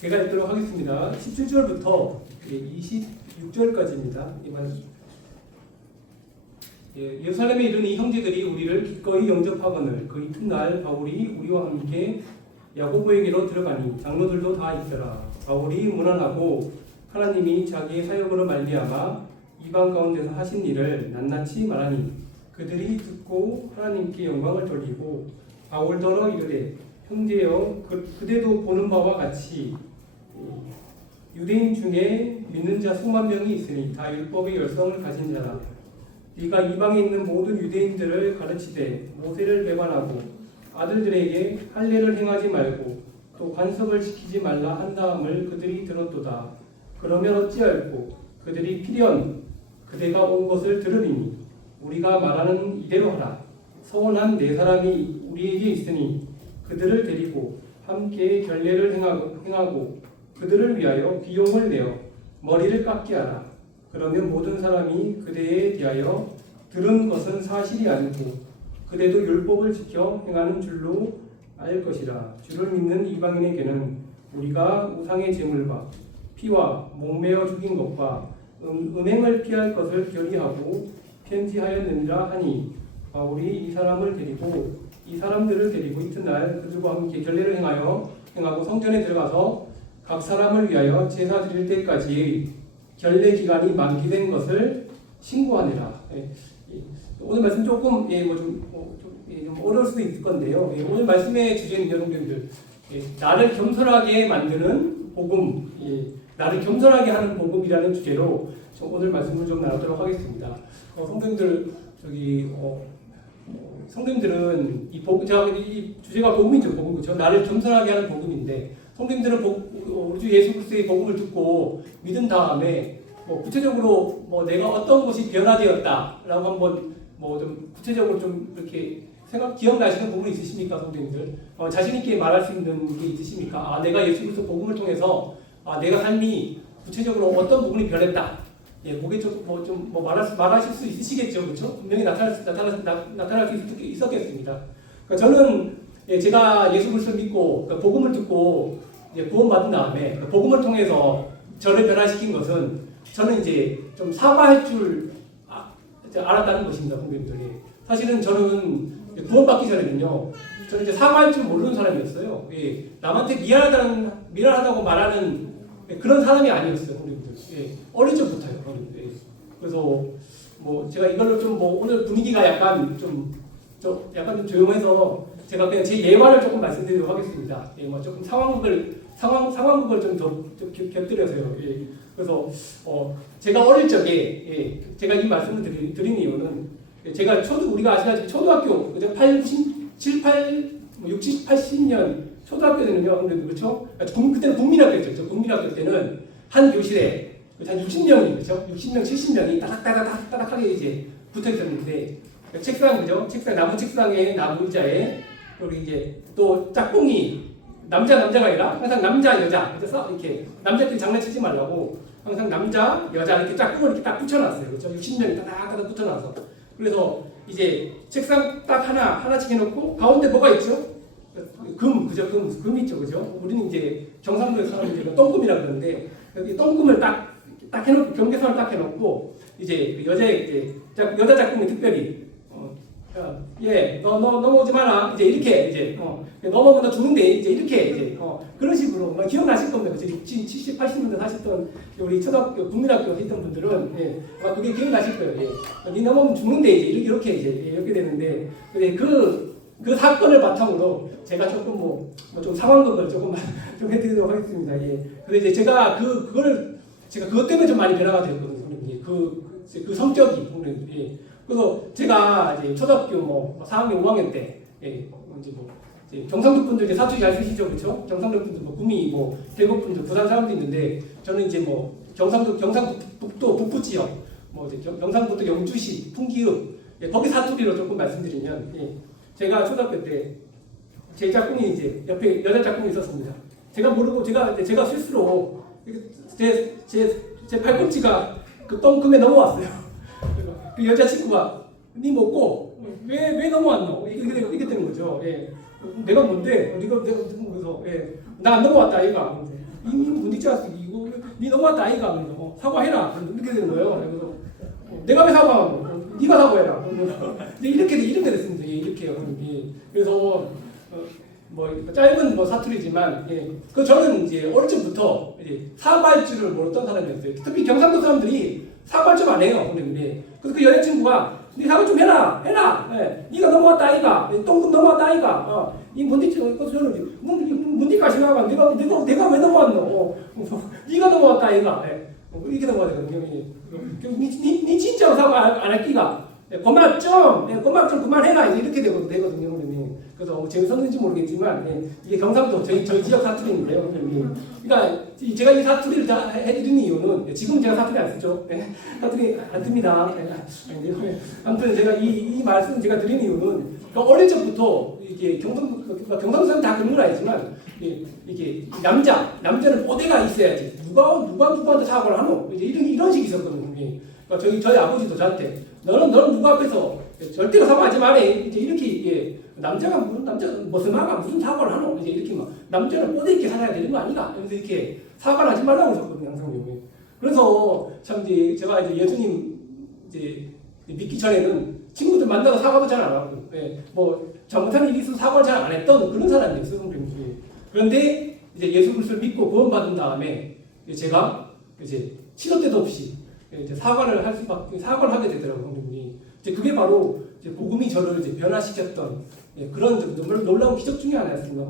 제가 읽도록 하겠습니다. 17절부터 26절까지입니다. 예루살렘에 이른 이 형제들이 우리를 기꺼이 영접하거늘 그 이튿날 바울이 우리와 함께 야고보에게로 들어가니 장로들도 다 있더라. 바울이 문안하고 하나님이 자기의 사역으로 말미암아 이방 가운데서 하신 일을 낱낱이 말하니 그들이 듣고 하나님께 영광을 돌리고 바울더러 이르되 형제여 그대도 보는 바와 같이 유대인 중에 믿는 자 수만 명이 있으니 다 율법의 열성을 가진 자라. 네가 이방에 있는 모든 유대인들을 가르치되 모세를 배반하고 아들들에게 할례를 행하지 말고 또 관습을 지키지 말라 한다함을 그들이 들었도다. 그러면 어찌할꼬 그들이 필연 그대가 온 것을 들으리니 우리가 말하는 이대로 하라. 서원한 네 사람이 우리에게 있으니 그들을 데리고 함께 결례를 행하고 그들을 위하여 비용을 내어 머리를 깎게 하라. 그러면 모든 사람이 그대에 대하여 들은 것은 사실이 아니고 그대도 율법을 지켜 행하는 줄로 알 것이라. 주를 믿는 이방인에게는 우리가 우상의 제물과 피와 목매어 죽인 것과 음행을 피할 것을 결의하고 편지하였느니라 하니 바울이 이 사람들을 데리고 이튿날 그들과 함께 결례를 행하고 성전에 들어가서 각 사람을 위하여 제사 드릴 때까지의 결례 기간이 만기된 것을 신고하니라. 오늘 말씀 조금 좀 어려울 수도 있을 건데요. 오늘 말씀의 주제는 여러분들 나를 겸손하게 만드는 복음, 나를 겸손하게 하는 복음이라는 주제로 오늘 말씀을 좀 나누도록 하겠습니다. 성도님들은 이 주제가 복음이죠. 복음, 그렇죠? 나를 겸손하게 하는 복음인데 성도님들은 우리 주 예수 그리스도의 복음을 듣고 믿은 다음에 구체적으로 내가 어떤 것이 변화되었다라고 한번 좀 구체적으로 좀 이렇게 기억나시는 부분이 있으십니까, 성도님들? 자신 있게 말할 수 있는 게 있으십니까? 내가 예수 그리스도 복음을 통해서 내가 삶이 구체적으로 어떤 부분이 변했다. 그게 좀 말하실 수 있으시겠죠, 그렇죠? 분명히 나타날 수 있었겠습니다. 그러니까 저는 제가 예수 그리스도를 믿고 복음을 듣고 구원받은 다음에 복음을 통해서 저를 변화시킨 것은 저는 이제 좀 사과할 줄 알았다는 것입니다, 성도님들이. 사실은 저는 구원받기 전에는요, 저는 이제 사과할 줄 모르는 사람이었어요. 남한테 미안하다고 말하는 그런 사람이 아니었어요, 성도님들. 어릴 적부터요. 그래서 제가 이걸로 좀 오늘 분위기가 약간 좀 조용해서 제가 그냥 제 예화를 조금 말씀드리도록 하겠습니다. 조금 상황극을 좀 더 곁들여서요. 그래서 제가 어릴 적에 제가 이 말씀을 드린 이유는 제가 우리가 아시다시피 초등학교 60, 80년 초등학교 때는요, 그렇죠? 그때는 국민학교였죠. 국민학교 때는 한 교실에 한 60명이, 그렇죠? 60명, 70명이 따닥따닥하게 이제 붙어 있었는데, 책상, 그죠? 나무 책상에, 나무 의자에, 그리고 이제 또 짝꿍이, 남자가 아니라 항상 남자, 여자, 그래서 이렇게 남자끼리 장난치지 말라고 항상 남자, 여자 이렇게 짝꿍을 이렇게 딱 붙여놨어요. 그렇죠? 60명이 따닥따닥 붙여놔서. 그래서 이제 책상 딱 하나씩 해놓고 가운데 뭐가 있죠? 그죠? 금 있죠, 그죠? 우리는 이제 경상도에서 사는 똥금이라고 그러는데, 여기 똥금을 딱 해놓고, 경계선을 딱 해놓고, 이제 여자 짝꿍이 특별히, 너 넘어오지 마라. 이제 이렇게, 넘어오면 너 죽는데, 이제 이렇게, 그런 식으로, 기억나실 겁니다. 70, 80년대 사셨던 우리 초등학교, 국민학교 했던 분들은, 그게 기억나실 거예요. 니 넘어오면 죽는데, 이렇게 되는데, 근데 그 사건을 바탕으로 제가 조금 좀 상황극을 조금 좀 해드리도록 하겠습니다. 근데 이제 제가 그것 때문에 좀 많이 변화가 되었거든요. 그 성격이. 그래서 제가 이제 초등학교 4학년, 5학년 때, 이제 경상도 분들 이제 사투리 잘 쓰시죠, 그렇죠? 경상도 분들 구미, 대구 분들, 부산 사람도 있는데, 저는 이제 경상북도 북부 지역, 이제 경상북도 영주시, 풍기읍, 거기 사투리로 조금 말씀드리면, 제가 초등학교 때 제 짝꿍이 이제 옆에 여자 짝꿍이 있었습니다. 제가 모르고 제가 실수로 제 팔꿈치가 그 똥금에 넘어왔어요. 그 여자친구가 니 먹고 왜 넘어왔노? 이게 되는 거죠. 내가 뭔데? 그래서 나 안 넘어왔다 이가. 이미 문디자 이거 니 너무하다 아이가 사과해라 이렇게 되는 거예요. 그래서 내가 왜 사과하노? 네가 사과해라. 이제 이렇게 됐습니다. 이렇게요. 그래서 뭐 짧은 사투리지만 그 저는 이제 어릴 적부터 이제 사과할 줄을 모르던 사람이었어요. 특히 경상도 사람들이 사과할 줄 안 해요. 그런데 그래서 그 여자친구가 네 사과 좀 해라. 네가 넘어왔다 아이가. 똥금 넘어왔다 아이가. 이 문디까지 나가. 내가 왜 넘어왔노? 네가 넘어왔다 아이가. 이렇게 넘어가야 되거든요. 니 진짜로 사과 안 할 끼가. 그만 좀 그만해라. 이렇게 되거든요. 그래서 재밌었는지 모르겠지만 이게 경상도 저희 지역 사투리인데요. 그러니까 제가 이 사투리를 다 해드리는 이유는 지금 제가 사투리 안 쓰죠. 사투리 안 씁니다. 아무튼 제가 이 말씀을 제가 드리는 이유는 어릴 적부터 이게 경상도 사람 다 그런 건 아니지만 이게 남자는 뽀대가 있어야지 누구한테 사과를 하노 이제 이런 식이 있었거든요. 그러니까 저희 아버지도 저한테 너는 누구 앞에서 절대로 사과하지 마래 이제 이렇게 남자가 무슨 사과를 하노 이제 이렇게 막 남자는 뽀대 있게 살아야 되는 거 아니가 그래서 이렇게 사과를 하지 말라고 그러셨거든요. 항상 그래서 참 이제 제가 이제 예수님 이제 믿기 전에는 친구들 만나서 사과도 잘 안 하고 뭐 잘못한 일이 있어서 사과를 잘 안 했던 그런 사람이었어요. 그런데 이제 예수 그리스도를 믿고 구원받은 다음에 제가 이제 시도 때도 없이 이제 사과를 하게 되더라고요. 이제 그게 바로 이제 복음이 저를 이제 변화시켰던 그런 정말 놀라운 기적 중에 하나였습니다.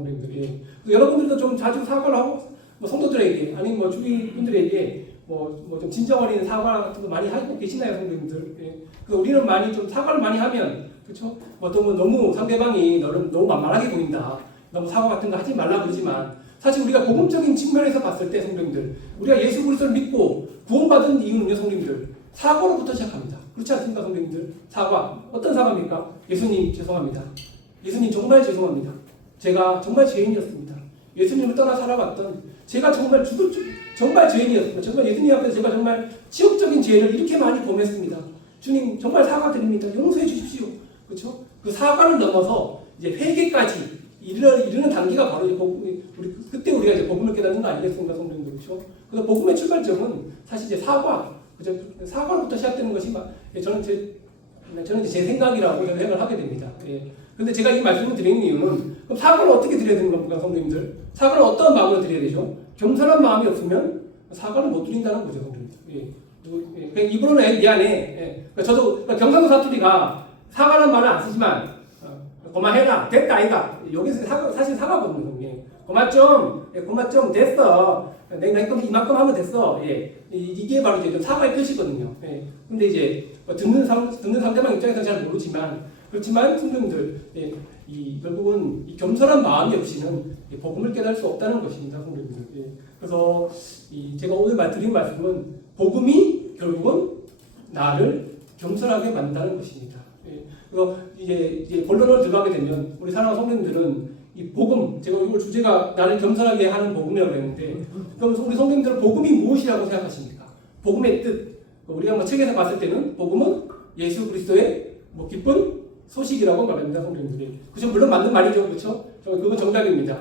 여러분들도 좀 자주 사과를 하고 뭐 성도들에게 아니면 뭐 주위 분들에게 뭐 좀 진정 어린 사과 같은 거 많이 하고 계시나요, 성도님들? 그래서 우리는 많이 좀 사과를 많이 하면 그렇죠? 너무 상대방이 너를 너무 만만하게 보인다. 너무 사과 같은 거 하지 말라 그러지만 사실 우리가 복음적인 측면에서 봤을 때 성도님들 우리가 예수 그리스도를 믿고 구원받은 이유는요, 성도님들 사과로부터 시작합니다. 그렇지 않습니까, 성도님들? 사과 어떤 사과입니까? 예수님 죄송합니다. 예수님 정말 죄송합니다. 제가 정말 죄인이었습니다. 예수님을 떠나 살아왔던 제가 정말 정말 죄인이었습니다. 정말 예수님 앞에서 제가 정말 지옥적인 죄를 이렇게 많이 범했습니다. 주님 정말 사과드립니다. 용서해 주십시오. 그렇죠? 그 사과를 넘어서 이제 회개까지 이르는 단계가 바로 그때 우리가 이제 복음을 깨닫는 거 아니겠습니까, 성도님들? 그렇죠? 그래서 복음의 출발점은 사실 이제 그죠? 사과로부터 시작되는 것이 저는 이제 제 생각이라고 생각을 하게 됩니다. 근데 제가 이 말씀을 드리는 이유는 그럼 사과를 어떻게 드려야 되는 겁니까, 성도님들? 사과를 어떤 마음으로 드려야 되죠? 겸손한 마음이 없으면 사과를 못 드린다는 거죠, 성도님들. 그냥 입으로는 미안해. 저도 경상도 사투리가 사과라는 말을 안 쓰지만 고마해라 됐다 아이가 여기서 사실 사과거든요. 고마 좀 됐어. 내가 이만큼 하면 됐어. 이게 바로 이제 사과의 뜻이거든요. 근데 이제 듣는 상대방 입장에서는 잘 모르지만 그렇지만 성도님들 결국은 이 겸손한 마음이 없이는 복음을 깨달을 수 없다는 것입니다, 성도님들. 그래서 제가 오늘 드린 말씀은 복음이 결국은 나를 겸손하게 만드는 것입니다. 그래서 이제 본론으로 들어가게 되면 우리 사랑하는 성도님들은 이 복음, 제가 이걸 주제가 나를 겸손하게 하는 복음이라고 했는데 그럼 우리 성도님들은 복음이 무엇이라고 생각하십니까? 복음의 뜻. 우리가 책에서 봤을 때는 복음은 예수 그리스도의 기쁜 소식이라고 말합니다, 성도님들이. 그죠? 물론 맞는 말이죠, 그렇죠? 그건 정답입니다.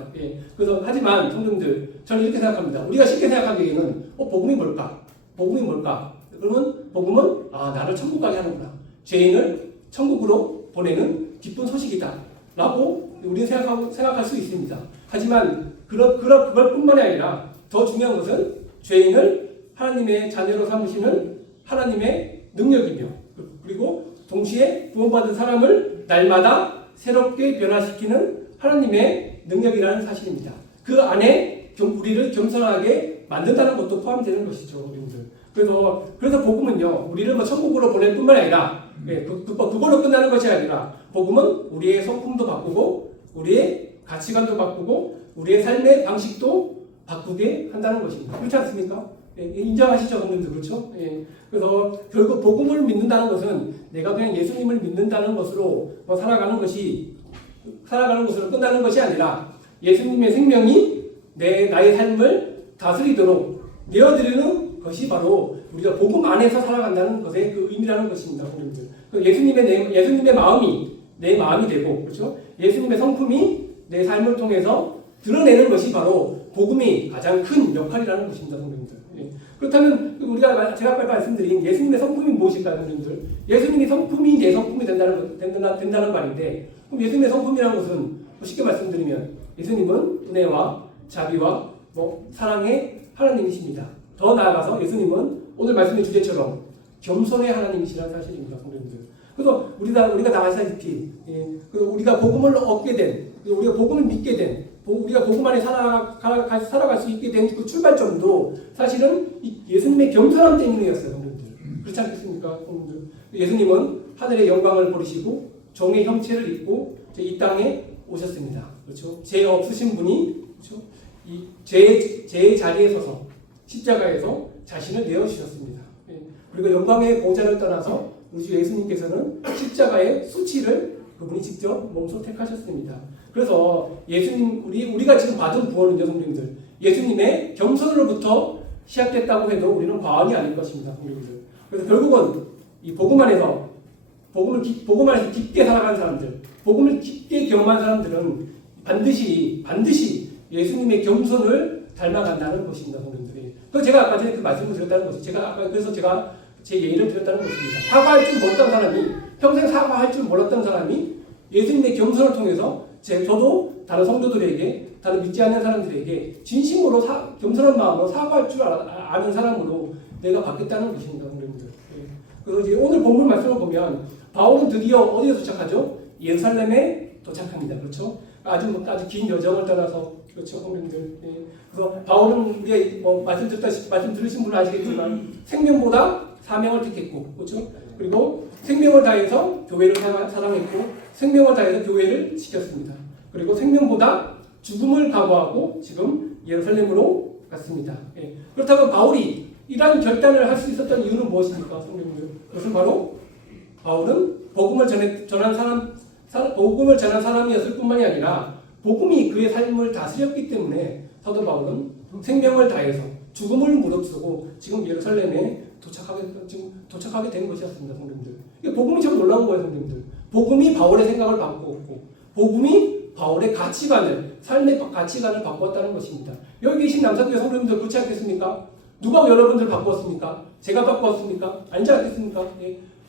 그래서 하지만 성도님들, 저는 이렇게 생각합니다. 우리가 쉽게 생각하기에는 복음이 뭘까? 그러면 복음은 나를 천국 가게 하는구나. 죄인을 천국으로 보내는 기쁜 소식이다라고 우리는 생각할 수 있습니다. 하지만 그걸 뿐만이 아니라 더 중요한 것은 죄인을 하나님의 자녀로 삼으시는 하나님의 능력이며 그리고 동시에 구원받은 사람을 날마다 새롭게 변화시키는 하나님의 능력이라는 사실입니다. 그 안에 우리를 겸손하게 만든다는 것도 포함되는 것이죠, 우리들. 그래서 복음은요, 우리를 천국으로 보낼 뿐만 아니라 그걸로 끝나는 것이 아니라 복음은 우리의 성품도 바꾸고 우리의 가치관도 바꾸고 우리의 삶의 방식도 바꾸게 한다는 것입니다. 그렇지 않습니까? 인정하시죠, 성도님들? 그렇죠? 그래서 결국 복음을 믿는다는 것은 내가 그냥 예수님을 믿는다는 것으로 살아가는 것으로 끝나는 것이 아니라 예수님의 생명이 나의 삶을 다스리도록 내어드리는 것이 바로 우리가 복음 안에서 살아간다는 것의 그 의미라는 것입니다, 성도님들. 예수님의 마음이 내 마음이 되고, 그렇죠? 예수님의 성품이 내 삶을 통해서 드러내는 것이 바로 복음이 가장 큰 역할이라는 것입니다, 성도님들. 예. 그렇다면 제가 아까 말씀드린 예수님의 성품이 무엇일까요, 성도님들? 예수님이 성품이 내 성품이 된다는 말인데, 그럼 예수님의 성품이라는 것은 쉽게 말씀드리면 예수님은 은혜와 자비와 사랑의 하나님이십니다. 더 나아가서 예수님은 오늘 말씀의 주제처럼 겸손의 하나님이시라는 사실입니다, 성도님들. 그래서 우리가 다 아시다시피 우리가 복음을 얻게 된, 우리가 복음을 믿게 된, 우리가 복음 안에 살아갈 수 있게 된 그 출발점도 사실은 예수님의 겸손함 때문이었어요, 성도님들. 그렇지 않겠습니까, 성도님들? 예수님은 하늘의 영광을 버리시고 종의 형체를 입고 이 땅에 오셨습니다. 그렇죠? 죄 없으신 분이, 그렇죠? 이 죄의 자리에 서서 십자가에서 자신을 내어주셨습니다. 그리고 영광의 보좌를 떠나서 우리 주 예수님께서는 십자가의 수치를 그분이 직접 몸소 택하셨습니다. 그래서 우리가 지금 받은 구원은요, 성도님들, 예수님의 겸손으로부터 시작됐다고 해도 우리는 과언이 아닐 것입니다, 성도님들. 그래서 결국은 이 복음 안에서 깊게 살아가는 사람들, 복음을 깊게 경험한 사람들은 반드시 예수님의 겸손을 닮아간다는 것입니다, 성도님들이. 그래서 제가 아까 전에 그 말씀을 드렸다는 것이, 그래서 제가 제 예를 드렸다는 것입니다. 사과할 줄 몰랐던 사람이, 평생 사과할 줄 몰랐던 사람이 예수님의 겸손을 통해서 저도 다른 성도들에게, 다른 믿지 않는 사람들에게 진심으로 겸손한 마음으로 사과할 줄 아는 사람으로 내가 바뀌었다는 것입니다, 성도님들. 그래서 이제 오늘 본문 말씀을 보면 바울은 드디어 어디에 도착하죠? 예루살렘에 도착합니다. 그렇죠? 아주 긴 여정을 따라서, 그렇죠, 성도님들. 그래서 바울은 우리가 말씀 들으신 분은 아시겠지만 생명보다 사명을 택했고, 그렇죠? 그리고 생명을 다해서 교회를 사랑했고, 생명을 다해서 교회를 지켰습니다. 그리고 생명보다 죽음을 각오하고 지금 예루살렘으로 갔습니다. 그렇다면 바울이 이러한 결단을 할 수 있었던 이유는 무엇입니까, 성도님들? 그것은 바로 바울은 복음을 전한 사람이었을 뿐만이 아니라 복음이 그의 삶을 다스렸기 때문에 사도 바울은 생명을 다해서 죽음을 무릅쓰고 지금 예루살렘에 도착하게 된 것이었습니다, 성도님들. 이게 복음이 참 놀라운 거예요, 성도님들. 복음이 바울의 생각을 바꾸었고, 복음이 바울의 삶의 가치관을 바꾸었다는 것입니다. 여기 계신 남사교회 성도님들 그렇지 않겠습니까? 누가 여러분들 바꾸었습니까? 제가 바꾸었습니까? 아니지 않겠습니까?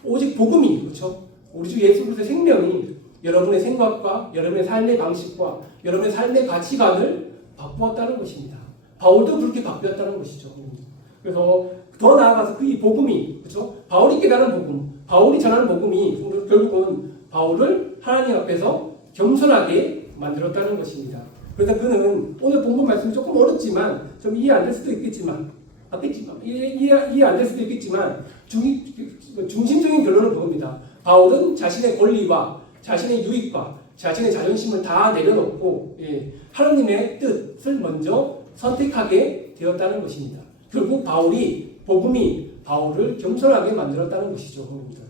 오직 복음이, 그렇죠? 우리 주 예수 그리스도의 생명이 여러분의 생각과 여러분의 삶의 방식과 여러분의 삶의 가치관을 바꾸었다는 것입니다. 바울도 그렇게 바뀌었다는 것이죠. 그래서 더 나아가서 그 이 복음이, 그렇죠? 바울이 깨달은 복음, 바울이 전하는 복음이 결국은 바울을 하나님 앞에서 겸손하게 만들었다는 것입니다. 그래서 그는 오늘 본문 말씀이 조금 어렵지만 좀 이해 안 될 수도 있겠지만 이해 안 될 수도 있겠지만 중심적인 결론은 그겁니다. 바울은 자신의 권리와 자신의 유익과 자신의 자존심을 다 내려놓고 하나님의 뜻을 먼저 선택하게 되었다는 것입니다. 결국 복음이 바울을 겸손하게 만들었다는 것이죠, 성도님들.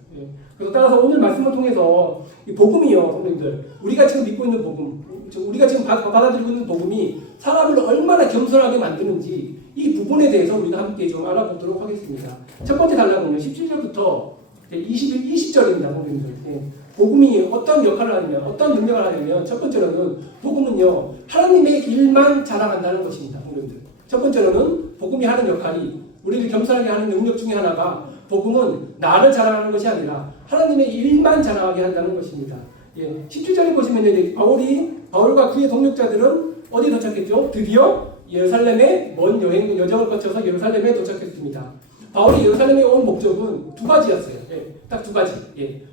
그래서 따라서 오늘 말씀을 통해서 이 복음이요, 성도님들, 우리가 지금 믿고 있는 복음, 우리가 지금 받아들이고 있는 복음이 사람을 얼마나 겸손하게 만드는지 이 부분에 대해서 우리가 함께 좀 알아보도록 하겠습니다. 첫 번째 단락은요, 17절부터 20절입니다, 성도님들. 복음이 어떤 역할을 하냐면, 어떤 능력을 하냐면, 첫 번째로는 복음은요, 하나님의 일만 자랑한다는 것입니다, 성도님들. 첫 번째로는 복음이 하는 역할이, 우리를 겸손하게 하는 능력 중에 하나가, 복음은 나를 자랑하는 것이 아니라 하나님의 일만 자랑하게 한다는 것입니다. 17절에 보시면 바울과 그의 동력자들은 어디 도착했죠? 드디어 예루살렘의 먼 여정을 거쳐서 예루살렘에 도착했습니다. 바울이 예루살렘에 온 목적은 두 가지였어요. 딱 두 가지.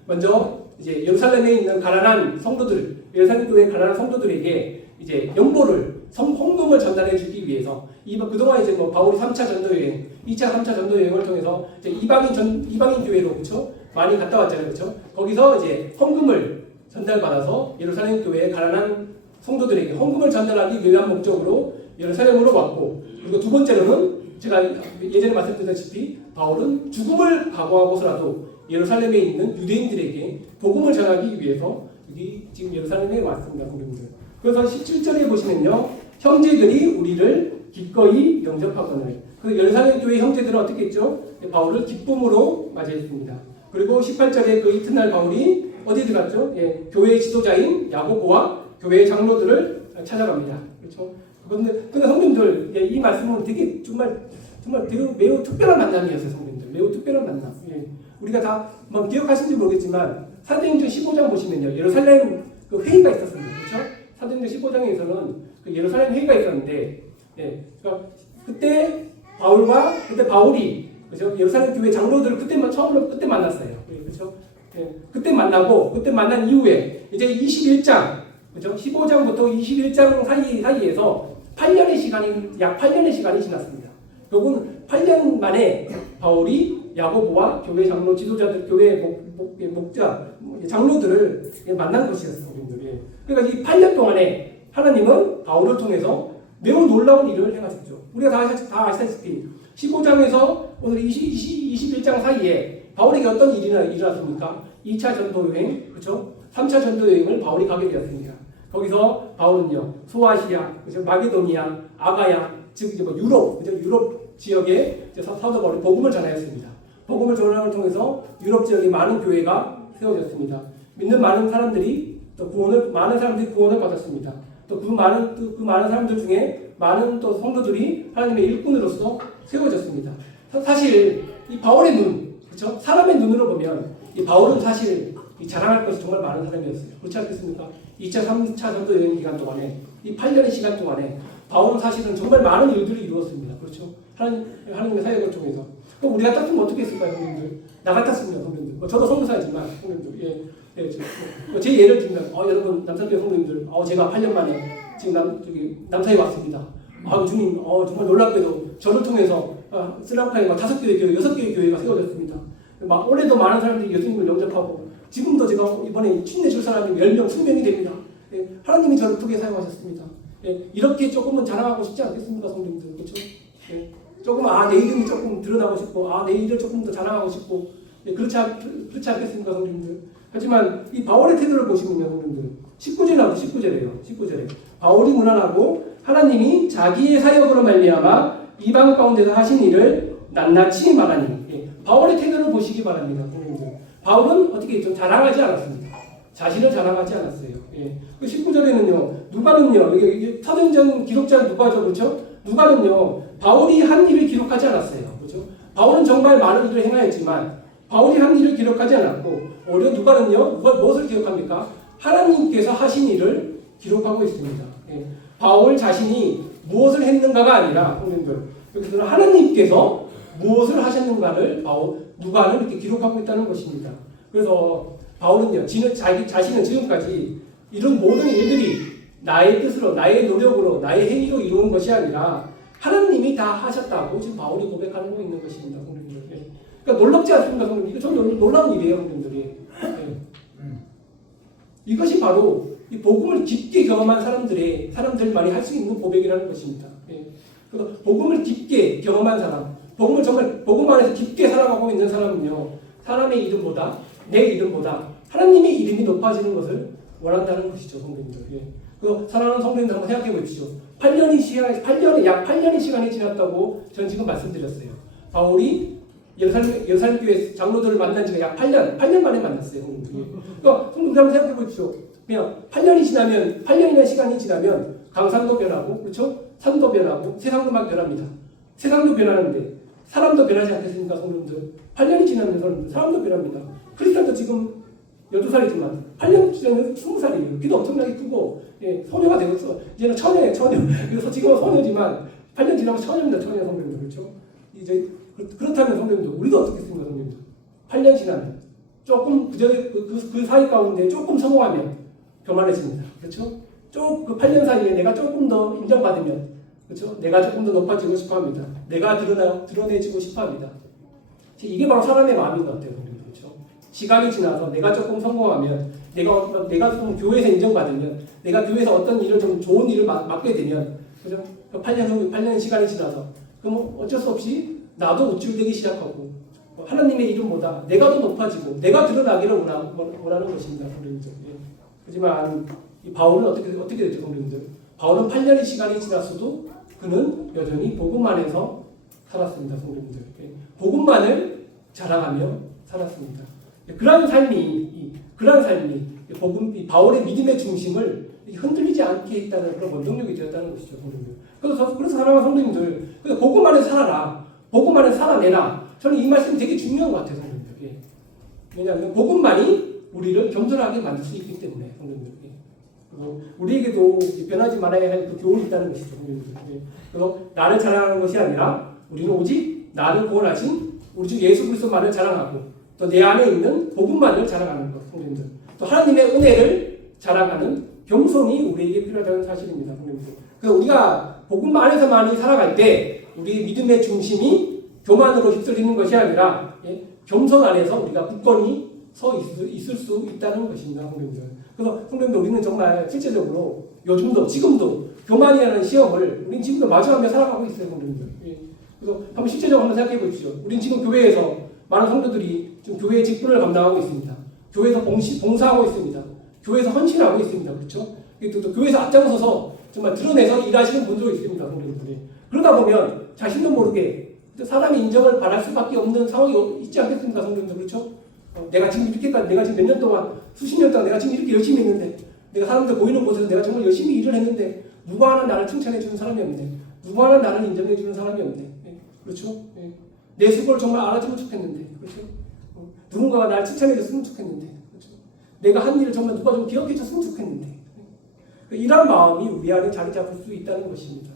먼저 이제 예루살렘에 있는 가난한 성도들, 예루살렘 교회 가난한 성도들에게 이제 헌금을 전달해 주기 위해서 그동안 이제 바울이 3차 전도 여행, 2차, 3차 전도 여행을 통해서 이제 이방인 교회로, 그렇죠? 많이 갔다 왔잖아요, 그렇죠? 거기서 이제 헌금을 전달받아서 예루살렘 교회의 가난한 성도들에게 헌금을 전달하기 위한 목적으로 예루살렘으로 왔고, 그리고 두 번째로는 제가 예전에 말씀드렸다시피 바울은 죽음을 각오하고서라도 예루살렘에 있는 유대인들에게 복음을 전하기 위해서 여기 지금 예루살렘에 왔습니다, 성도님들. 그래서 17절에 보시면요, 형제들이 우리를 기꺼이 영접하거늘. 그 예루살렘 교회 형제들은 어떻게 했죠? 바울을 기쁨으로 맞이했습니다. 그리고 18절에 그 이튿날 바울이 어디 들어갔죠? 교회 지도자인 야고보와 교회 장로들을 찾아갑니다. 그렇죠? 근데 성도님들, 예, 이 말씀은 되게 정말 매우 특별한 만남이었어요, 성도님들. 매우 특별한 만남. 예. 우리가 다 뭐 기억하신지 모르겠지만 사도행전 15장 보시면요, 예루살렘 그 회의가 있었습니다. 그렇죠? 사도행전 15장에서는 그 예루살렘 회의가 있었는데, 예, 그러니까 그때 바울이 그렇죠? 예루살렘 교회 장로들을 처음으로 그때 만났어요. 예, 그렇죠? 예, 그때 만난 이후에 이제 21장, 그렇죠? 15장부터 21장 사이에서 8년의 시간이 지났습니다. 결국은 8년 만에 바울이 야고보와 교회 장로 지도자들, 교회 목자, 장로들을 만난 것이었어요. 그러니까 이 8년 동안에 하나님은 바울을 통해서 매우 놀라운 일을 행하셨죠. 우리가 다 아시다시피 15장에서 오늘 21장 사이에 바울에게 어떤 일이 일어났습니까? 2차 전도 여행, 그렇죠? 3차 전도 여행을 바울이 가게 되었습니다. 거기서 바울은요, 소아시아, 그렇죠? 마게도니아, 아가야, 즉 유럽, 그렇죠? 유럽 지역에 사도 바울이 복음을 전하였습니다. 복음을 전하는 통해서 유럽 지역에 많은 교회가 세워졌습니다. 믿는 많은 사람들이 구원을 받았습니다. 또 그 많은 사람들 중에 많은 또 성도들이 하나님의 일꾼으로서 세워졌습니다. 사실 이 바울의 눈, 그렇죠? 사람의 눈으로 보면 이 바울은 사실 자랑할 것이 정말 많은 사람이었어요. 그렇지 않겠습니까? 2차, 3차 전도 여행 기간 동안에 이 8년의 시간 동안에 바울은 사실은 정말 많은 일들을 이루었습니다. 그렇죠? 하나님의 사역을 통해서. 그럼 우리 같았으면 어떻게 했을까요, 성도님들? 나 같았습니다, 성도님들. 저도 성도사이지만, 성도님들. 제 예를 들면, 여러분, 남산교회 성도님들, 제가 8년 만에 지금 남사에 왔습니다. 주님, 정말 놀랍게도 저를 통해서 스리랑카에 5개의 교회, 6개의 교회가 세워졌습니다. 올해도 많은 사람들이 예수님을 영접하고, 지금도 제가 이번에 침례 줄 사람이 10명, 20명이 됩니다. 하나님이 저를 크게 사용하셨습니다. 이렇게 조금은 자랑하고 싶지 않겠습니까, 성도님들? 그렇죠? 조금 내 이름이 조금 드러나고 싶고, 내 일을 조금 더 자랑하고 싶고, 그렇지 않겠습니까, 성도님들? 하지만 이 바울의 태도를 보시면요, 성도님들, 19절에 바울이 문안하고 하나님이 자기의 사역으로 말미암아 이방 가운데서 하신 일을 낱낱이 말하니, 바울의 태도를 보시기 바랍니다, 성도님들. 바울은 어떻게 좀 자랑하지 않았습니다. 자신을 자랑하지 않았어요. 19절에는요, 누가는요, 사도행전 기록자 누가죠, 그렇죠? 누가는요, 바울이 한 일을 기록하지 않았어요, 그렇죠? 바울은 정말 많은 일을 행하였지만 바울이 한 일을 기록하지 않았고, 오히려 누가는요, 무엇을 기록합니까? 하나님께서 하신 일을 기록하고 있습니다. 바울 자신이 무엇을 했는가가 아니라, 성도님들, 여기서는 하나님께서 무엇을 하셨는가를 누가는 이렇게 기록하고 있다는 것입니다. 그래서 바울은요, 자신은 지금까지 이룬 모든 일들이 나의 뜻으로, 나의 노력으로, 나의 행위로 이루은 것이 아니라 하나님이 다 하셨다고 지금 바울이 고백하고 있는 것입니다, 성도님들. 그러니까 놀랍지 않습니까, 성도님? 이거 좀 놀라운 일이에요, 성도님들이. 이것이 바로 이 복음을 깊게 경험한 사람들만이 할 수 있는 고백이라는 것입니다. 그래서 복음을 깊게 경험한 사람, 복음 안에서 깊게 살아가고 있는 사람은요, 사람의 이름보다, 내 이름보다 하나님의 이름이 높아지는 것을 원한다는 것이죠, 성도님들. 그래서 사랑하는 성도님들 한번 생각해 보십시오. 약 8년의 시간이 지났다고 저는 지금 말씀드렸어요. 바울이 예루살렘 교회 장로들을 만난 지가 약 8년 만에 만났어요, 성도님들. 그러니까 성도님들 한번 생각해 보십시오. 그냥 8년이나 시간이 지나면 강산도 변하고, 그렇죠? 산도 변하고, 세상도 막 변합니다. 세상도 변하는데 사람도 변하지 않겠습니까, 성도님들? 8년이 지나면 사람도 변합니다. 크리스찬도 지금 12살이지만 8년 지나면 20살이에요. 귀도 엄청나게 크고, 소녀가 되고 있어. 이제는 처녀예요, 처녀. 그래서 지금은 소녀지만 8년 지나면 처녀입니다, 처녀 성도님들. 그렇죠? 이제 그렇다면 성도님들, 우리도 어떻겠습니까, 성도님들? 8년 지나면 조금 그 사이 가운데 조금 성공하면 교만해집니다. 그렇죠? 그 8년 사이에 내가 조금 더 인정받으면, 그렇죠? 내가 조금 더 높아지고 싶어 합니다. 내가 드러내지고 싶어 합니다. 이게 바로 사람의 마음인 것 같아요. 그렇죠? 시간이 지나서 내가 조금 성공하면, 내가 좀 교회에서 인정받으면, 내가 교회에서 어떤 일을 좀 좋은 일을 맡게 되면, 그죠? 8년 시간이 지나서, 그럼 어쩔 수 없이 나도 우쭐대기 시작하고, 하나님의 이름보다 내가 더 높아지고, 내가 드러나기를 원하는 것입니다. 하지만 이 바울은 어떻게 됐죠, 성도님들? 바울은 8년의 시간이 지났어도 그는 여전히 복음 안에서 살았습니다, 성도님들. 복음만을 자랑하며 살았습니다. 그러한 삶이 복음, 바울의 믿음의 중심을 흔들리지 않게 있다는 그런 원동력이 되었다는 것이죠. 그래서 사랑하는 성도님들, 그래서 복음 안에 살아라, 복음 안에 살아내라. 저는 이 말씀이 되게 중요한 것 같아요, 성도님들. 예. 왜냐하면 복음만이 우리를 겸손하게 만들 수 있기 때문에, 성도님들. 예. 그리고 우리에게도 변하지 말아야 할 그 교훈이 있다는 것이죠, 성도님들. 예. 그래서 나를 자랑하는 것이 아니라 우리는 오직 나를 구원하신 우리 주 예수 그리스도만을 자랑하고 또 내 안에 있는 복음만을 자랑하는 것, 성도님들. 또 하나님의 은혜를 자랑하는 겸손이 우리에게 필요하다는 사실입니다, 성도님들. 그래서 우리가 복음 안에서만이 살아갈 때 우리의 믿음의 중심이 교만으로 휩쓸리는 것이 아니라 겸손 안에서 우리가 굳건히 서 있을 수 있다는 것입니다, 성도님들. 그래서 성도님들, 우리는 정말 실제적으로 요즘도 지금도 교만이라는 시험을 우리는 지금도 마주하며 살아가고 있어요, 성도님들. 그래서 한번 실제적으로 한번 생각해 보십시오. 우리는 지금 교회에서 많은 성도들이 지금 교회의 직분을 감당하고 있습니다. 교회에서 봉사하고 있습니다. 교회에서 헌신하고 있습니다. 그렇죠? 또 교회에서 앞장서서 정말 드러내서 일하시는 분들도 있습니다, 성도님들. 그러다 보면 자신도 모르게 사람의 인정을 바랄 수밖에 없는 상황이 있지 않겠습니까, 성도님들. 그렇죠? 내가 지금 이렇게까지, 내가 지금 몇 년 동안, 수십 년 동안 내가 지금 이렇게 열심히 했는데, 내가 사람들 보이는 곳에서 내가 정말 열심히 일을 했는데, 누가 하나 나를 칭찬해 주는 사람이 없네. 누가 하나 나를 인정해 주는 사람이 없네. 그렇죠? 내 수고를 정말 알아주면 좋겠는데, 그렇죠? 누군가가 나를 칭찬해 줬으면 좋겠는데, 그렇죠? 내가 한 일을 정말 누가 좀 기억해 줬으면 좋겠는데, 이런 마음이 우리 안에 자리 잡을 수 있다는 것입니다.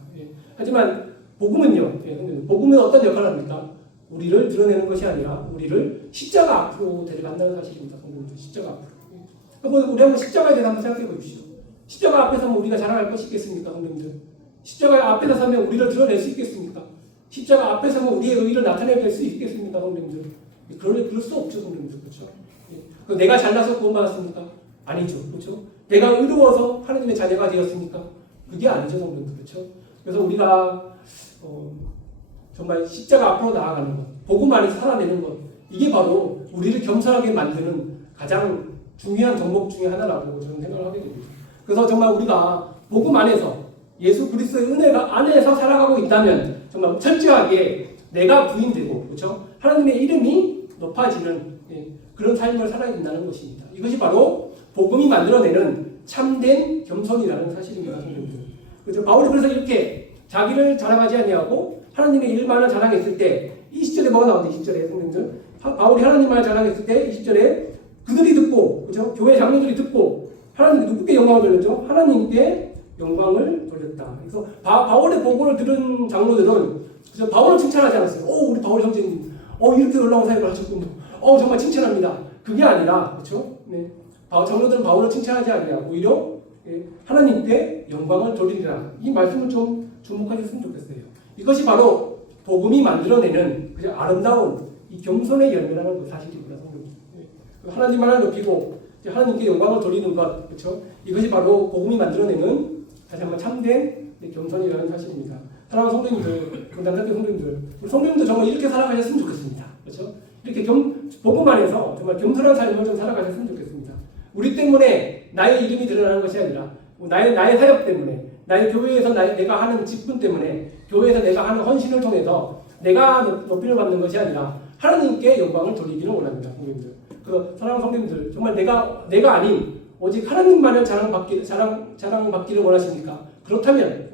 하지만 복음은요, 복음은 어떤 역할을 합니까? 우리를 드러내는 것이 아니라 우리를 십자가 앞으로 데려간다는 사실입니다. 십자가 앞으로. 우리 한번 십자가에 대해서 한번 생각해 보십시오. 십자가 앞에 서면 우리가 자랑할 것이 있겠습니까, 성도님들? 십자가 앞에 서면 우리를 드러낼 수 있겠습니까? 십자가 앞에 서면 우리의 의의를 나타낼 수 있겠습니까, 성도님들? 그럴 수 없죠, 성도님들. 그렇죠? 내가 잘나서 구원받았습니까? 아니죠, 그렇죠? 내가 의로워서 하나님의 자녀가 되었습니까? 그게 아니죠, 성도님들. 그렇죠? 그래서 우리가 정말 십자가 앞으로 나아가는 것, 복음 안에서 살아내는 것, 이게 바로 우리를 겸손하게 만드는 가장 중요한 덕목 중에 하나라고 저는 생각을 하게 됩니다. 그래서 정말 우리가 복음 안에서 예수 그리스도의 은혜가 안에서 살아가고 있다면 정말 철저하게 내가 부인되고, 그렇죠? 하나님의 이름이 높아지는 그런 삶을 살아야 된다는 것입니다. 이것이 바로 복음이 만들어내는 참된 겸손이라는 사실입니다, 성도님들. 그렇죠? 바울이 그래서 이렇게 자기를 자랑하지 아니하고 하나님의 일만을 자랑했을 때, 20절에 뭐가 나오는데, 20절에 성도님들, 바울이 하나님만을 자랑했을 때 20절에 그들이 듣고, 그렇죠? 교회 장로들이 듣고 하나님 누구께 영광을 돌렸죠? 하나님께 영광을 돌렸다. 그래서 바울의 보고를 들은 장로들은 그래서 바울을 칭찬하지 않았어요. 우리 바울 형제님, 이렇게 놀라운 사역을 하셨군요. 정말 칭찬합니다. 그게 아니라, 그렇죠? 네. 장로들은 바울을 칭찬하지 아니하고 오히려 하나님께 영광을 돌리리라. 이 말씀을 좀 주목하셨으면 좋겠어요. 이것이 바로 복음이 만들어내는 그저 아름다운 이 겸손의 열매라는 사실입니다. 하나님만을 높이고 하나님께 영광을 돌리는 것, 그렇죠? 이것이 바로 복음이 만들어내는 다시 한번 참된 겸손이라는 사실입니다. 사랑하는 성도님들, 남자들 성도님들, 우리 성도님들 정말 이렇게 살아가셨으면 좋겠습니다. 그렇죠? 이렇게 복음 안에서 정말 겸손한 삶을 좀 살아가셨으면 좋겠습니다. 우리 때문에 나의 이름이 드러나는 것이 아니라 나의 사역 때문에, 나의 교회에서 내가 하는 직분 때문에, 교회에서 내가 하는 헌신을 통해서 내가 높이를 받는 것이 아니라 하나님께 영광을 돌리기를 원합니다, 성도님들. 그래서 사랑하는 성도님들, 정말 내가 아닌 오직 하나님만을 자랑받기를 원하십니까? 그렇다면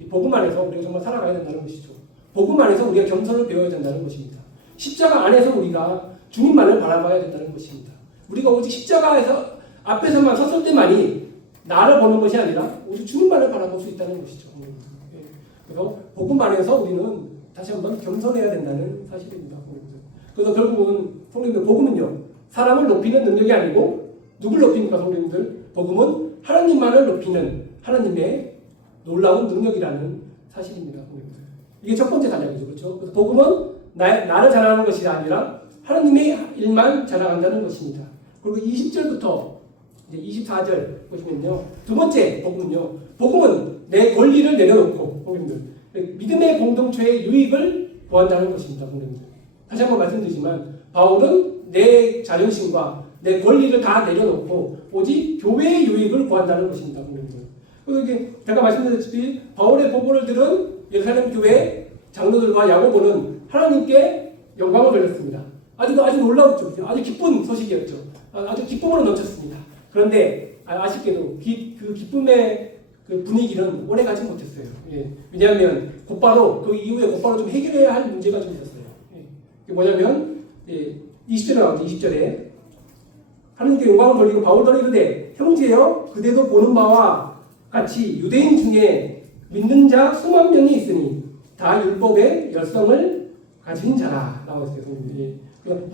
이 복음 안에서 우리가 정말 살아가야 된다는 것이죠. 복음 안에서 우리가 겸손을 배워야 된다는 것입니다. 십자가 안에서 우리가 주님만을 바라봐야 된다는 것입니다. 우리가 오직 십자가에서 앞에서만 섰을 때만이 나를 보는 것이 아니라 오직 주님만을 바라볼 수 있다는 것이죠. 그래서 복음 안에서 우리는 다시 한번 겸손해야 된다는 사실입니다. 그래서 결국은 성도님들, 복음은요, 사람을 높이는 능력이 아니고 누굴 높입니까, 성도님들? 복음은 하나님만을 높이는 하나님의 놀라운 능력이라는 사실입니다, 성도님들. 이게 첫 번째 단락이죠, 그렇죠? 그래서 복음은 나를 자랑하는 것이 아니라 하나님의 일만 자랑한다는 것입니다. 그리고 20절부터 이제 24절 보시면요, 두 번째 복음은요, 복음은 내 권리를 내려놓고, 성도님들, 믿음의 공동체의 유익을 구한다는 것입니다, 성도님들. 다시 한번 말씀드리지만 바울은 내 자존심과 내 권리를 다 내려놓고 오직 교회의 유익을 구한다는 것입니다, 성도님들. 그래서 이게 제가 말씀드렸듯이 바울의 보고를 들은 예루살렘 교회 장로들과 야고보는 하나님께 영광을 돌렸습니다. 아주 놀라웠죠. 아주 기쁜 소식이었죠. 아주 기쁨으로 넘쳤습니다. 그런데 아쉽게도 그 기쁨의 그 분위기는 오래 가지 못했어요. 예. 왜냐하면 곧바로 그 이후에 곧바로 좀 해결해야 할 문제가 좀 있었어요. 예. 그게 뭐냐면 20절에 나오죠. 20절에 하나님께 영광을 돌리고 바울더러 이르되 형제여 그대도 보는 바와 같이 유대인 중에 믿는 자 수만 명이 있으니 다 율법의 열성을 가진 자라 라고 했어요. 성경이.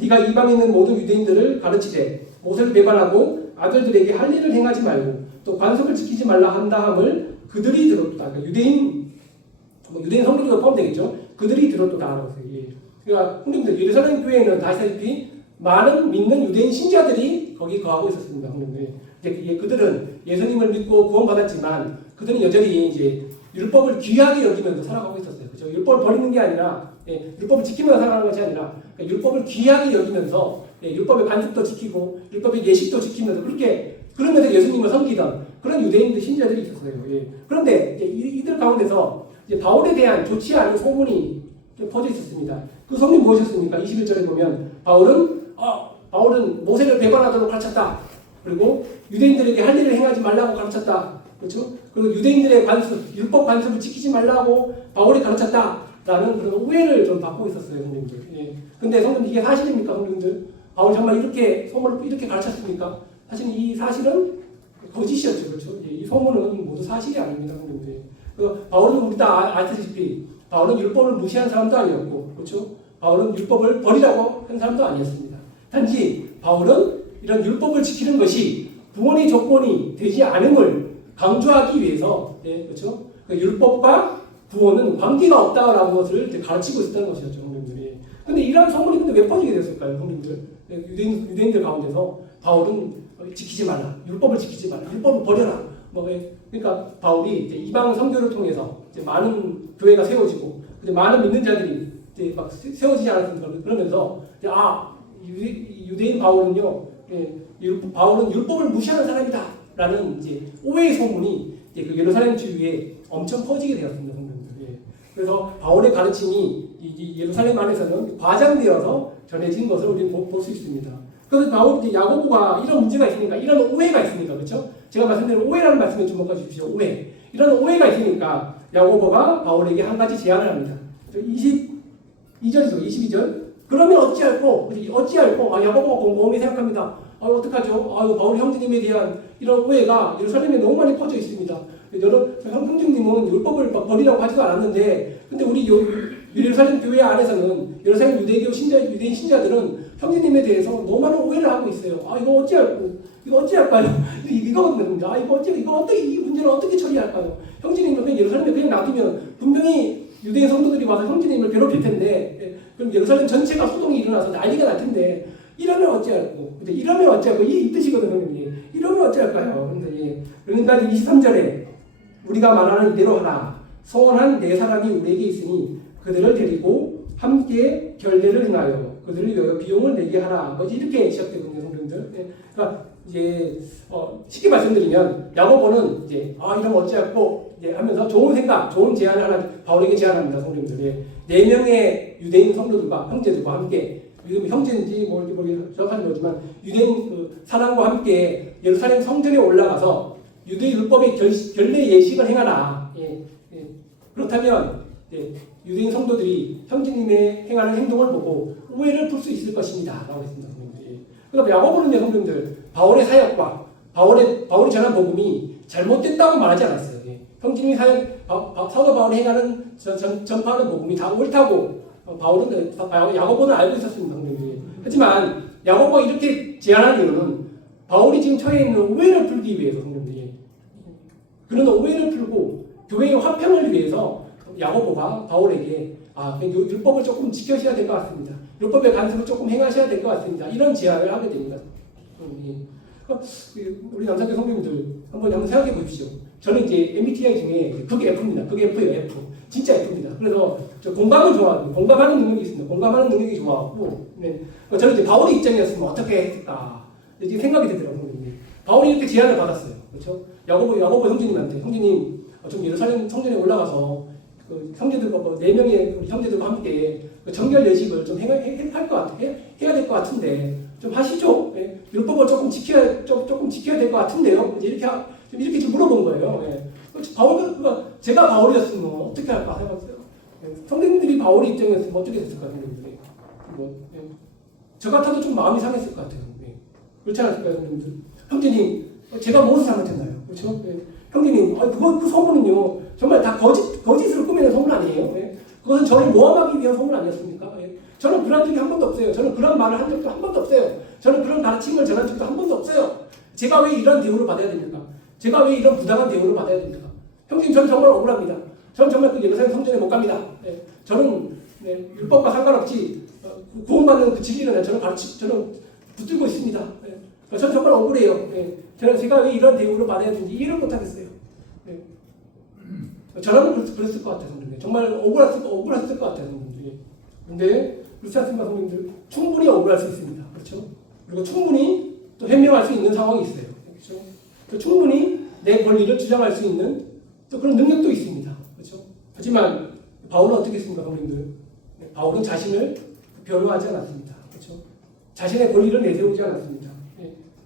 네가 이방에 있는 모든 유대인들을 가르치되 모세를 배반하고 아들들에게 할 일을 행하지 말고 또 관습을 지키지 말라 한다 함을 그들이 들었다. 그러니까 유대인 성도들도 포함되겠죠. 그들이 들었다 라고 했어요. 예. 그러니까 형님들 예루살렘 교회에는 다시다시피 많은 믿는 유대인 신자들이 거기 거하고 있었습니다. 형님들. 그들은 예수님을 믿고 구원받았지만 그들은 여전히 이제 율법을 귀하게 여기면서 살아가고 있었어요. 그렇죠? 율법을 버리는 게 아니라 율법을 지키면서 살아가는 것이 아니라 그러니까 율법을 귀하게 여기면서 율법의 관습도 지키고 율법의 예식도 지키면서 그러면서 예수님을 섬기던 그런 유대인들 신자들이 있었어요. 예. 그런데 이들 가운데서 바울에 대한 좋지 않은 소문이 퍼져 있었습니다. 그 소문이 무엇이었습니까? 21절에 보면 바울은 모세를 배반하도록 가르쳤다. 그리고 유대인들에게 할 일을 행하지 말라고 가르쳤다. 그렇죠? 그리고 유대인들의 관습, 율법 관습을 지키지 말라고 바울이 가르쳤다라는 그런 오해를 좀 받고 있었어요, 성도님들. 예. 근데 성도님 이게 사실입니까, 성도님들? 바울이 정말 이렇게 소문을 이렇게 가르쳤습니까? 사실 이 사실은 거짓이었죠, 그렇죠? 예. 이 소문은 모두 사실이 아닙니다, 성도님들. 바울은 우리 다 아시다시피 바울은 율법을 무시한 사람도 아니었고, 그렇죠? 바울은 율법을 버리라고 한 사람도 아니었습니다. 단지 바울은 이런 율법을 지키는 것이 구원의 조건이 되지 않음을 강조하기 위해서, 예, 그렇죠? 그 율법과 구원은 관계가 없다라는 것을 가르치고 있었다는 것이었죠, 성도님들이. 근데 이러한 소문이 근데 왜 퍼지게 됐을까요, 성도님들? 유대인들 가운데서 바울은 지키지 말라, 율법을 지키지 말라, 율법을 버려라. 그러니까 바울이 이제 이방 선교를 통해서 이제 많은 교회가 세워지고, 이제 많은 믿는 자들이 이제 막 세워지지 않았습니까? 그러면서 유대인 바울은요, 바울은 율법을 무시하는 사람이다라는 이제 오해의 소문이 이제 그 예루살렘 주위에 엄청 퍼지게 되었습니다, 성도님들. 예. 그래서 바울의 가르침이 예루살렘 안에서는 과장되어서 전해진 것을 우리는 볼 수 있습니다. 그래서 바울 야고보가 이런 문제가 있으니까, 이런 오해가 있으니까, 그렇죠? 제가 말씀드린 오해라는 말씀에 주목해 주십시오. 오해. 이런 오해가 있으니까 야고보가 바울에게 한 가지 제안을 합니다. 22절이죠. 22절. 그러면 어찌할꼬? 야고보가 곰곰이 생각합니다. 어떡하죠? 바울 형제님에 대한 이런 오해가 예루살렘에 너무 많이 퍼져 있습니다. 형제님은 율법을 버리라고 하지도 않았는데, 근데 우리 예루살렘 교회 안에서는 예루살렘 유대인 신자들은 형제님에 대해서 너무 많은 오해를 하고 있어요. 이거 어찌할까요? 이거거든요. 이 문제를 어떻게 처리할까요? 형제님을 그냥 예루살렘에 그냥 놔두면 분명히 유대인 성도들이 와서 형제님을 괴롭힐 텐데, 그럼 예루살렘 전체가 소동이 일어나서 난리가 날 텐데, 이러면 어찌할꼬? 근데 이러면 어찌할꼬? 이 뜻이거든요. 이러면 어찌할까요? 그러니까 23절에 우리가 말하는 이대로 하라. 소원한 네 사람이 우리에게 있으니 그들을 데리고 함께 결례를 행하여 그들을 위하여 비용을 내게 하라. 이렇게 시작되거든요, 성도님들. 그러니까 이제 쉽게 말씀드리면 야고보는 이제 이러면 어찌할꼬 하면서 좋은 생각, 좋은 제안을 하나 바울에게 제안합니다, 성도님들. 4명의 유대인 성도들과 형제들과 함께, 지금 형제인지 모르겠 정확하지 모르지만 유대인 사람과 함께 예루살렘 성전에 올라가서 유대 율법의 결례 예식을 행하라. 그렇다면 유대인 성도들이 형제님의 행하는 행동을 보고 오해를 풀 수 있을 것입니다. 라고 했습니다. 그러니까 야고보는 성도님들 바울의 사역과 바울이 전한 복음이 잘못됐다고 말하지 않았어요. 형제님이 사도 바울이 행하는 전파하는 복음이 다 옳다고 야고보는 알고 있었습니다. 하지만 야고보가 이렇게 제안한 이유는 바울이 지금 처해 있는 오해를 풀기 위해서, 그런 오해를 풀고 교회의 화평을 위해서 야고보가 바울에게 율법을 조금 지켜셔야 될 것 같습니다. 율법의 관습을 조금 행하셔야 될 것 같습니다. 이런 제안을 하게 됩니다. 우리 남자교 성도님들 한번 생각해 보십시오. 저는 이제 MBTI 중에 극 F입니다. 극 F예요, F. 진짜 F입니다. 그래서 저 공감을 좋아하고, 공감하는 능력이 있습니다. 공감하는 능력이 좋아하고, 저는 이제 바울의 입장이었으면 어떻게 했을까 이제 생각이 되더라고요. 바울이 이렇게 제안을 받았어요. 그렇죠? 야고보 형제님한테, 형제님 좀 예루살렘 성전에 올라가서 형제들과 4명의 우리 형제들과 함께 정결 예식을 좀 해야 될 것 것 같은데 좀 하시죠. 예. 율법을 조금 지켜야 될 것 같은데요. 이렇게 좀 물어본 거예요. 예. 제가 바울이었으면 어떻게 할까 해봤어요. 예. 성도님들이 바울의 입장이었으면 어떻게 됐을까 성도님들이. 예. 저 같아도 좀 마음이 상했을 것 같아요. 예. 그렇지 않았을까요, 성도님들? 형제님, 제가 무엇을 잘못했나요? 그렇죠? 예. 형제님, 그 소문은요, 정말 다 거짓으로 꾸미는 소문 아니에요. 예. 그것은 저를 모함하기 위한 소문 아니었습니까? 예. 저는 그런 적이 한 번도 없어요. 저는 그런 말을 한 적도 한 번도 없어요. 저는 그런 가르침을 전한 적도 한 번도 없어요. 제가 왜 이런 대우를 받아야 됩니까? 제가 왜 이런 부당한 대우를 받아야 됩니까? 형님, 저는 정말 억울합니다. 저는 정말 그 예루살렘 성전에 못 갑니다. 예. 저는 율법과 상관없이 구원받는 그 진리를 저는 붙들고 있습니다. 예. 저는 정말 억울해요. 예. 제가 왜 이런 대우를 받아야 되는지 이해를 못하겠어요. 예. 저라면 그랬을 것 같아요, 성도님. 정말 억울했을 것 같아요, 성도님. 근데 그렇지 않습니까, 성도님들? 충분히 억울할 수 있습니다. 그렇죠? 그리고 충분히 또 해명할 수 있는 상황이 있어요. 그렇죠? 또 충분히 내 권리를 주장할 수 있는 또 그런 능력도 있습니다. 그렇죠? 하지만 바울은 어떻게 했습니까, 성도님들? 바울은 자신을 변호하지 않았습니다. 그렇죠? 자신의 권리를 내세우지 않았습니다.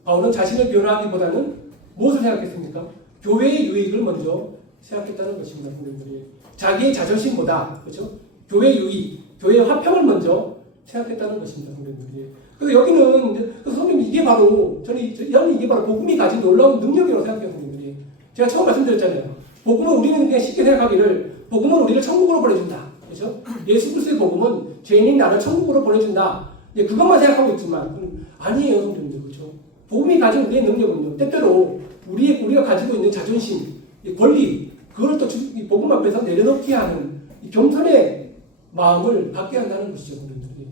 바울은 자신을 변호하기보다는 무엇을 생각했습니까? 교회의 유익을 먼저 생각했다는 것입니다. 성도님들이 자기의 자존심보다 그렇죠? 교회의 유익, 교회의 화평을 먼저 생각했다는 것입니다. 성도님들이. 그래서 여기는 성도님 이게 바로 이게 바로 복음이 가진 놀라운 능력이라고 생각해요. 성도님들이. 제가 처음 말씀드렸잖아요. 복음은 우리는 그냥 쉽게 생각하기를 복음은 우리를 천국으로 보내준다. 그렇죠? 예수 그리스도의 복음은 죄인인 나를 천국으로 보내준다. 그것만 생각하고 있지만 아니에요, 성도님들. 그렇죠? 복음이 가진 우리의 능력은요. 때때로 우리가 가지고 있는 자존심, 권리, 그걸 또 복음 앞에서 내려놓게 하는 겸손의 마음을 갖게 한다는 것이죠, 성도님들이.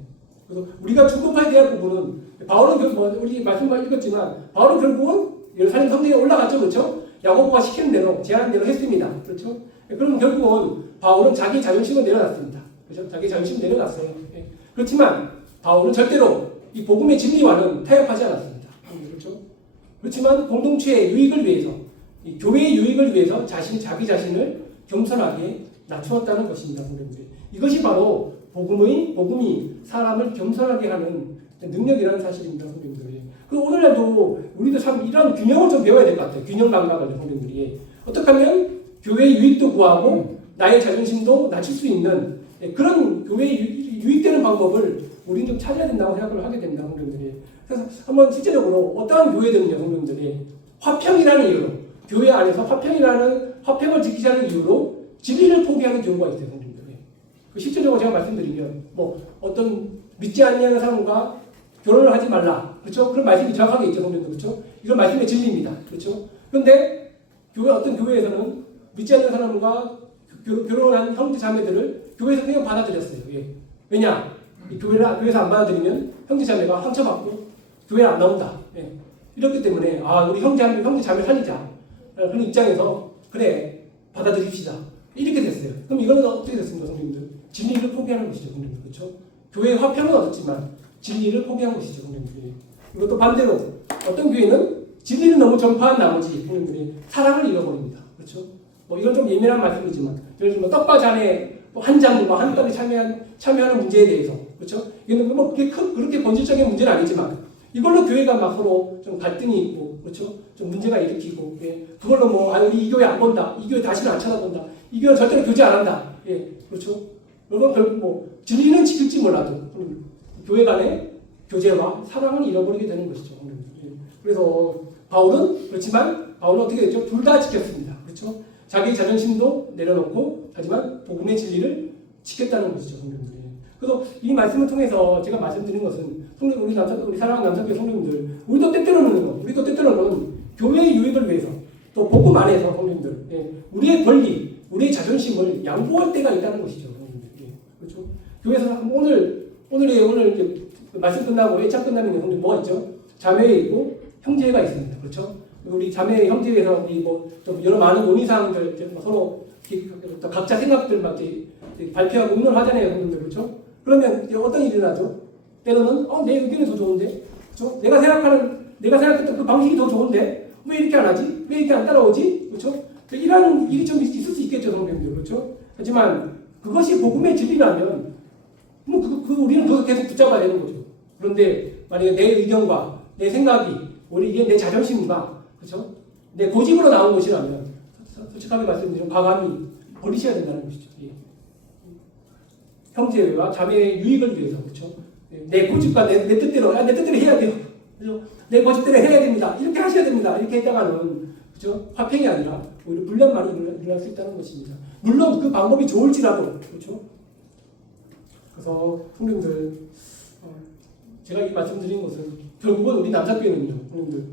그래서 우리가 주목해야 될 부분은 바울은 우리 말씀만 읽었지만 바울은 결국은 예루살렘 성전에 올라갔죠, 그렇죠? 야고보가 시키는 대로 제안한 대로 했습니다, 그렇죠? 그럼 결국은 바울은 자기 자존심을 내려놨습니다, 그렇죠? 자기 자존심 내려놨어요. 그렇지만 바울은 절대로 이 복음의 진리와는 타협하지 않았습니다, 그렇죠? 그렇지만 공동체의 유익을 위해서, 이 교회의 유익을 위해서 자기 자신을 겸손하게 낮추었다는 것입니다, 성도님들. 이것이 바로 복음이 사람을 겸손하게 하는 능력이라는 사실입니다, 성도님들이. 그리고 오늘날도 우리도 참 이런 균형을 좀 배워야 될 것 같아요. 균형 감각을, 성도님들이. 어떻게 하면 교회의 유익도 구하고 나의 자존심도 낮출 수 있는 그런 교회의 유익되는 방법을 우리는 좀 찾아야 된다고 생각을 하게 됩니다, 성도님들이. 그래서 한번 실제적으로 어떠한 교회들은요, 성도님들이 화평이라는 이유로, 교회 안에서 화평을 지키자는 이유로 진리를 포기하는 경우가 있어요, 성도님들이. 실제적으로 제가 말씀드리면 어떤 믿지 않는 사람과 결혼을 하지 말라, 그렇죠? 그런 말씀이 정확하게 있죠, 성도님들. 그렇죠? 이건 말씀의 진리입니다, 그렇죠? 그런데 어떤 교회에서는 믿지 않는 사람과 결혼한 형제 자매들을 교회에서 그냥 받아들였어요. 왜냐? 교회에서 안 받아들이면 형제 자매가 상처받고 교회에 안 나온다. 이렇기 때문에 우리 형제 자매 살리자. 그런 입장에서 그래 받아들입시다. 이렇게 됐어요. 그럼 이거는 어떻게 됐습니까, 성도님들? 진리를 포기하는 것이죠, 성도님들. 그렇죠? 교회의 화평은 얻었지만 진리를 포기한 것이죠, 성도님들이. 그리고 또 반대로 어떤 교회는 진리를 너무 전파한 나머지 성도님들이 사랑을 잃어버립니다. 그렇죠? 이건 좀 예민한 말씀이지만 예를 들면 떡과 잔에 한 잔과 한 떡에 참여하는 문제에 대해서, 그렇죠? 이건 그렇게 본질적인 문제는 아니지만 이걸로 교회가 막 서로 좀 갈등이 있고, 그렇죠? 좀 문제가 일으키고, 그걸로 우리 이 교회 안 본다, 이 교회 다시는 안 쳐다본다, 이 교회 절대로 교제 안 한다, 그렇죠? 여러분 결국 진리는 지킬지 몰라도 교회 간의 교제와 사랑을 잃어버리게 되는 것이죠. 그래서 바울은 어떻게 됐죠? 둘 다 지켰습니다, 그렇죠? 자기 자존심도 내려놓고, 하지만 복음의 진리를 지켰다는 것이죠, 성도님들. 그래서 이 말씀을 통해서 제가 말씀드린 것은 우리 사랑하는 남성교회 성도님들, 우리도 때때로는 교회의 유익을 위해서, 또 복음 안에서 성도님들, 우리의 권리, 우리의 자존심을 양보할 때가 있다는 것이죠, 성도님들. 그렇죠? 교회에서 오늘 이제 말씀 끝나고 애착 끝나면 성도님 뭐가 있죠? 자매회 있고 형제회가 있습니다, 그렇죠? 우리 자매 형제회에서 좀 여러 많은 논의사항들 서로 각자 생각들 막 발표하고 의논하잖아요, 성도님들. 그렇죠? 그러면 어떤 일이 일어나죠? 때로는 내 의견이 더 좋은데, 그렇죠? 내가 생각했던 그 방식이 더 좋은데 왜 이렇게 안 하지? 왜 이렇게 안 따라오지? 그렇죠? 이런 일이 좀 있을 수 있겠죠, 성도님들. 그렇죠? 하지만 그것이 복음의 진리라면 우리는 그걸 계속 붙잡아야 되는 거죠. 그런데 만약에 내 의견과 내 생각이 우리 이게 내 자존심과 그렇죠? 내 고집으로 나온 것이라면 솔직하게 말씀드리면 과감히 버리셔야 된다는 것이죠. 예. 형제와 자매의 유익을 위해서 그렇죠? 내 고집과 내 뜻대로 내 뜻대로 해야 돼요. 그렇죠? 내 고집대로 해야 됩니다. 이렇게 하셔야 됩니다. 이렇게 했다가는 그렇죠? 화평이 아니라 오히려 분란만이 일어날 수 있다는 것입니다. 물론 그 방법이 좋을지라도 그렇죠? 그래서 성도님들 제가 이 말씀드린 것은 결국은 우리 남자교회는요, 성도님들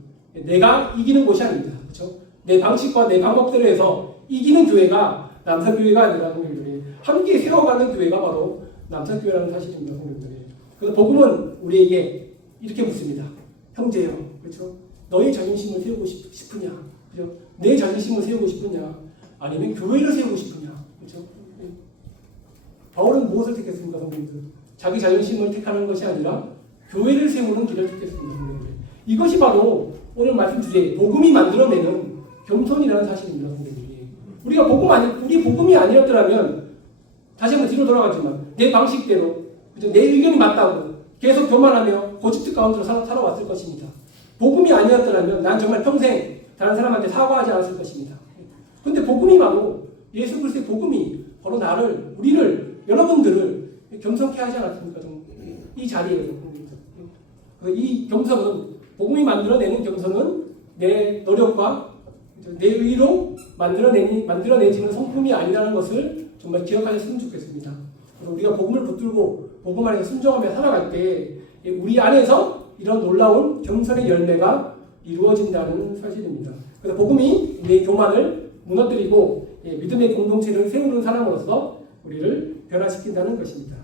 내가 이기는 것이 아닙니다. 그렇죠? 내 방식과 내 방법대로 해서 이기는 교회가 남자교회가 아니라 성도님들이 함께 세워가는 교회가 바로 남자교회라는 사실입니다. 성도님들이. 그래서 복음은 우리에게 이렇게 묻습니다. 형제여, 그렇죠? 너의 자존심을 세우고 싶으냐? 그렇죠? 내 자존심을 세우고 싶으냐? 아니면 교회를 세우고 싶으냐? 그렇죠? 바울은 무엇을 택했습니까, 성도님들? 자기 자존심을 택하는 것이 아니라 교회를 세우는 길을 택했습니다, 성도님들. 이것이 바로 오늘 말씀 주제 복음이 만들어내는 겸손이라는 사실입니다, 성도님들. 우리 복음이 아니었더라면 다시 한번 뒤로 돌아가지만 내 방식대로 그렇죠? 내 의견이 맞다고 계속 교만하며 고집들 가운데로 살아왔을 것입니다. 복음이 아니었더라면 난 정말 평생 다른 사람한테 사과하지 않았을 것입니다. 그런데 복음이 바로 예수 그리스도의 복음이 바로 우리를 여러분들을 겸손케 하지 않았습니까? 이 자리에서 이 겸손은 복음이 만들어내는 겸손은 내 노력과 내 의로 만들어내지는 성품이 아니라는 것을 정말 기억하셨으면 좋겠습니다. 그래서 우리가 복음을 붙들고 복음 안에서 순종하며 살아갈 때 우리 안에서 이런 놀라운 겸손의 열매가 이루어진다는 사실입니다. 그래서 복음이 우리의 교만을 무너뜨리고 믿음의 공동체를 세우는 사람으로서 우리를 변화시킨다는 것입니다.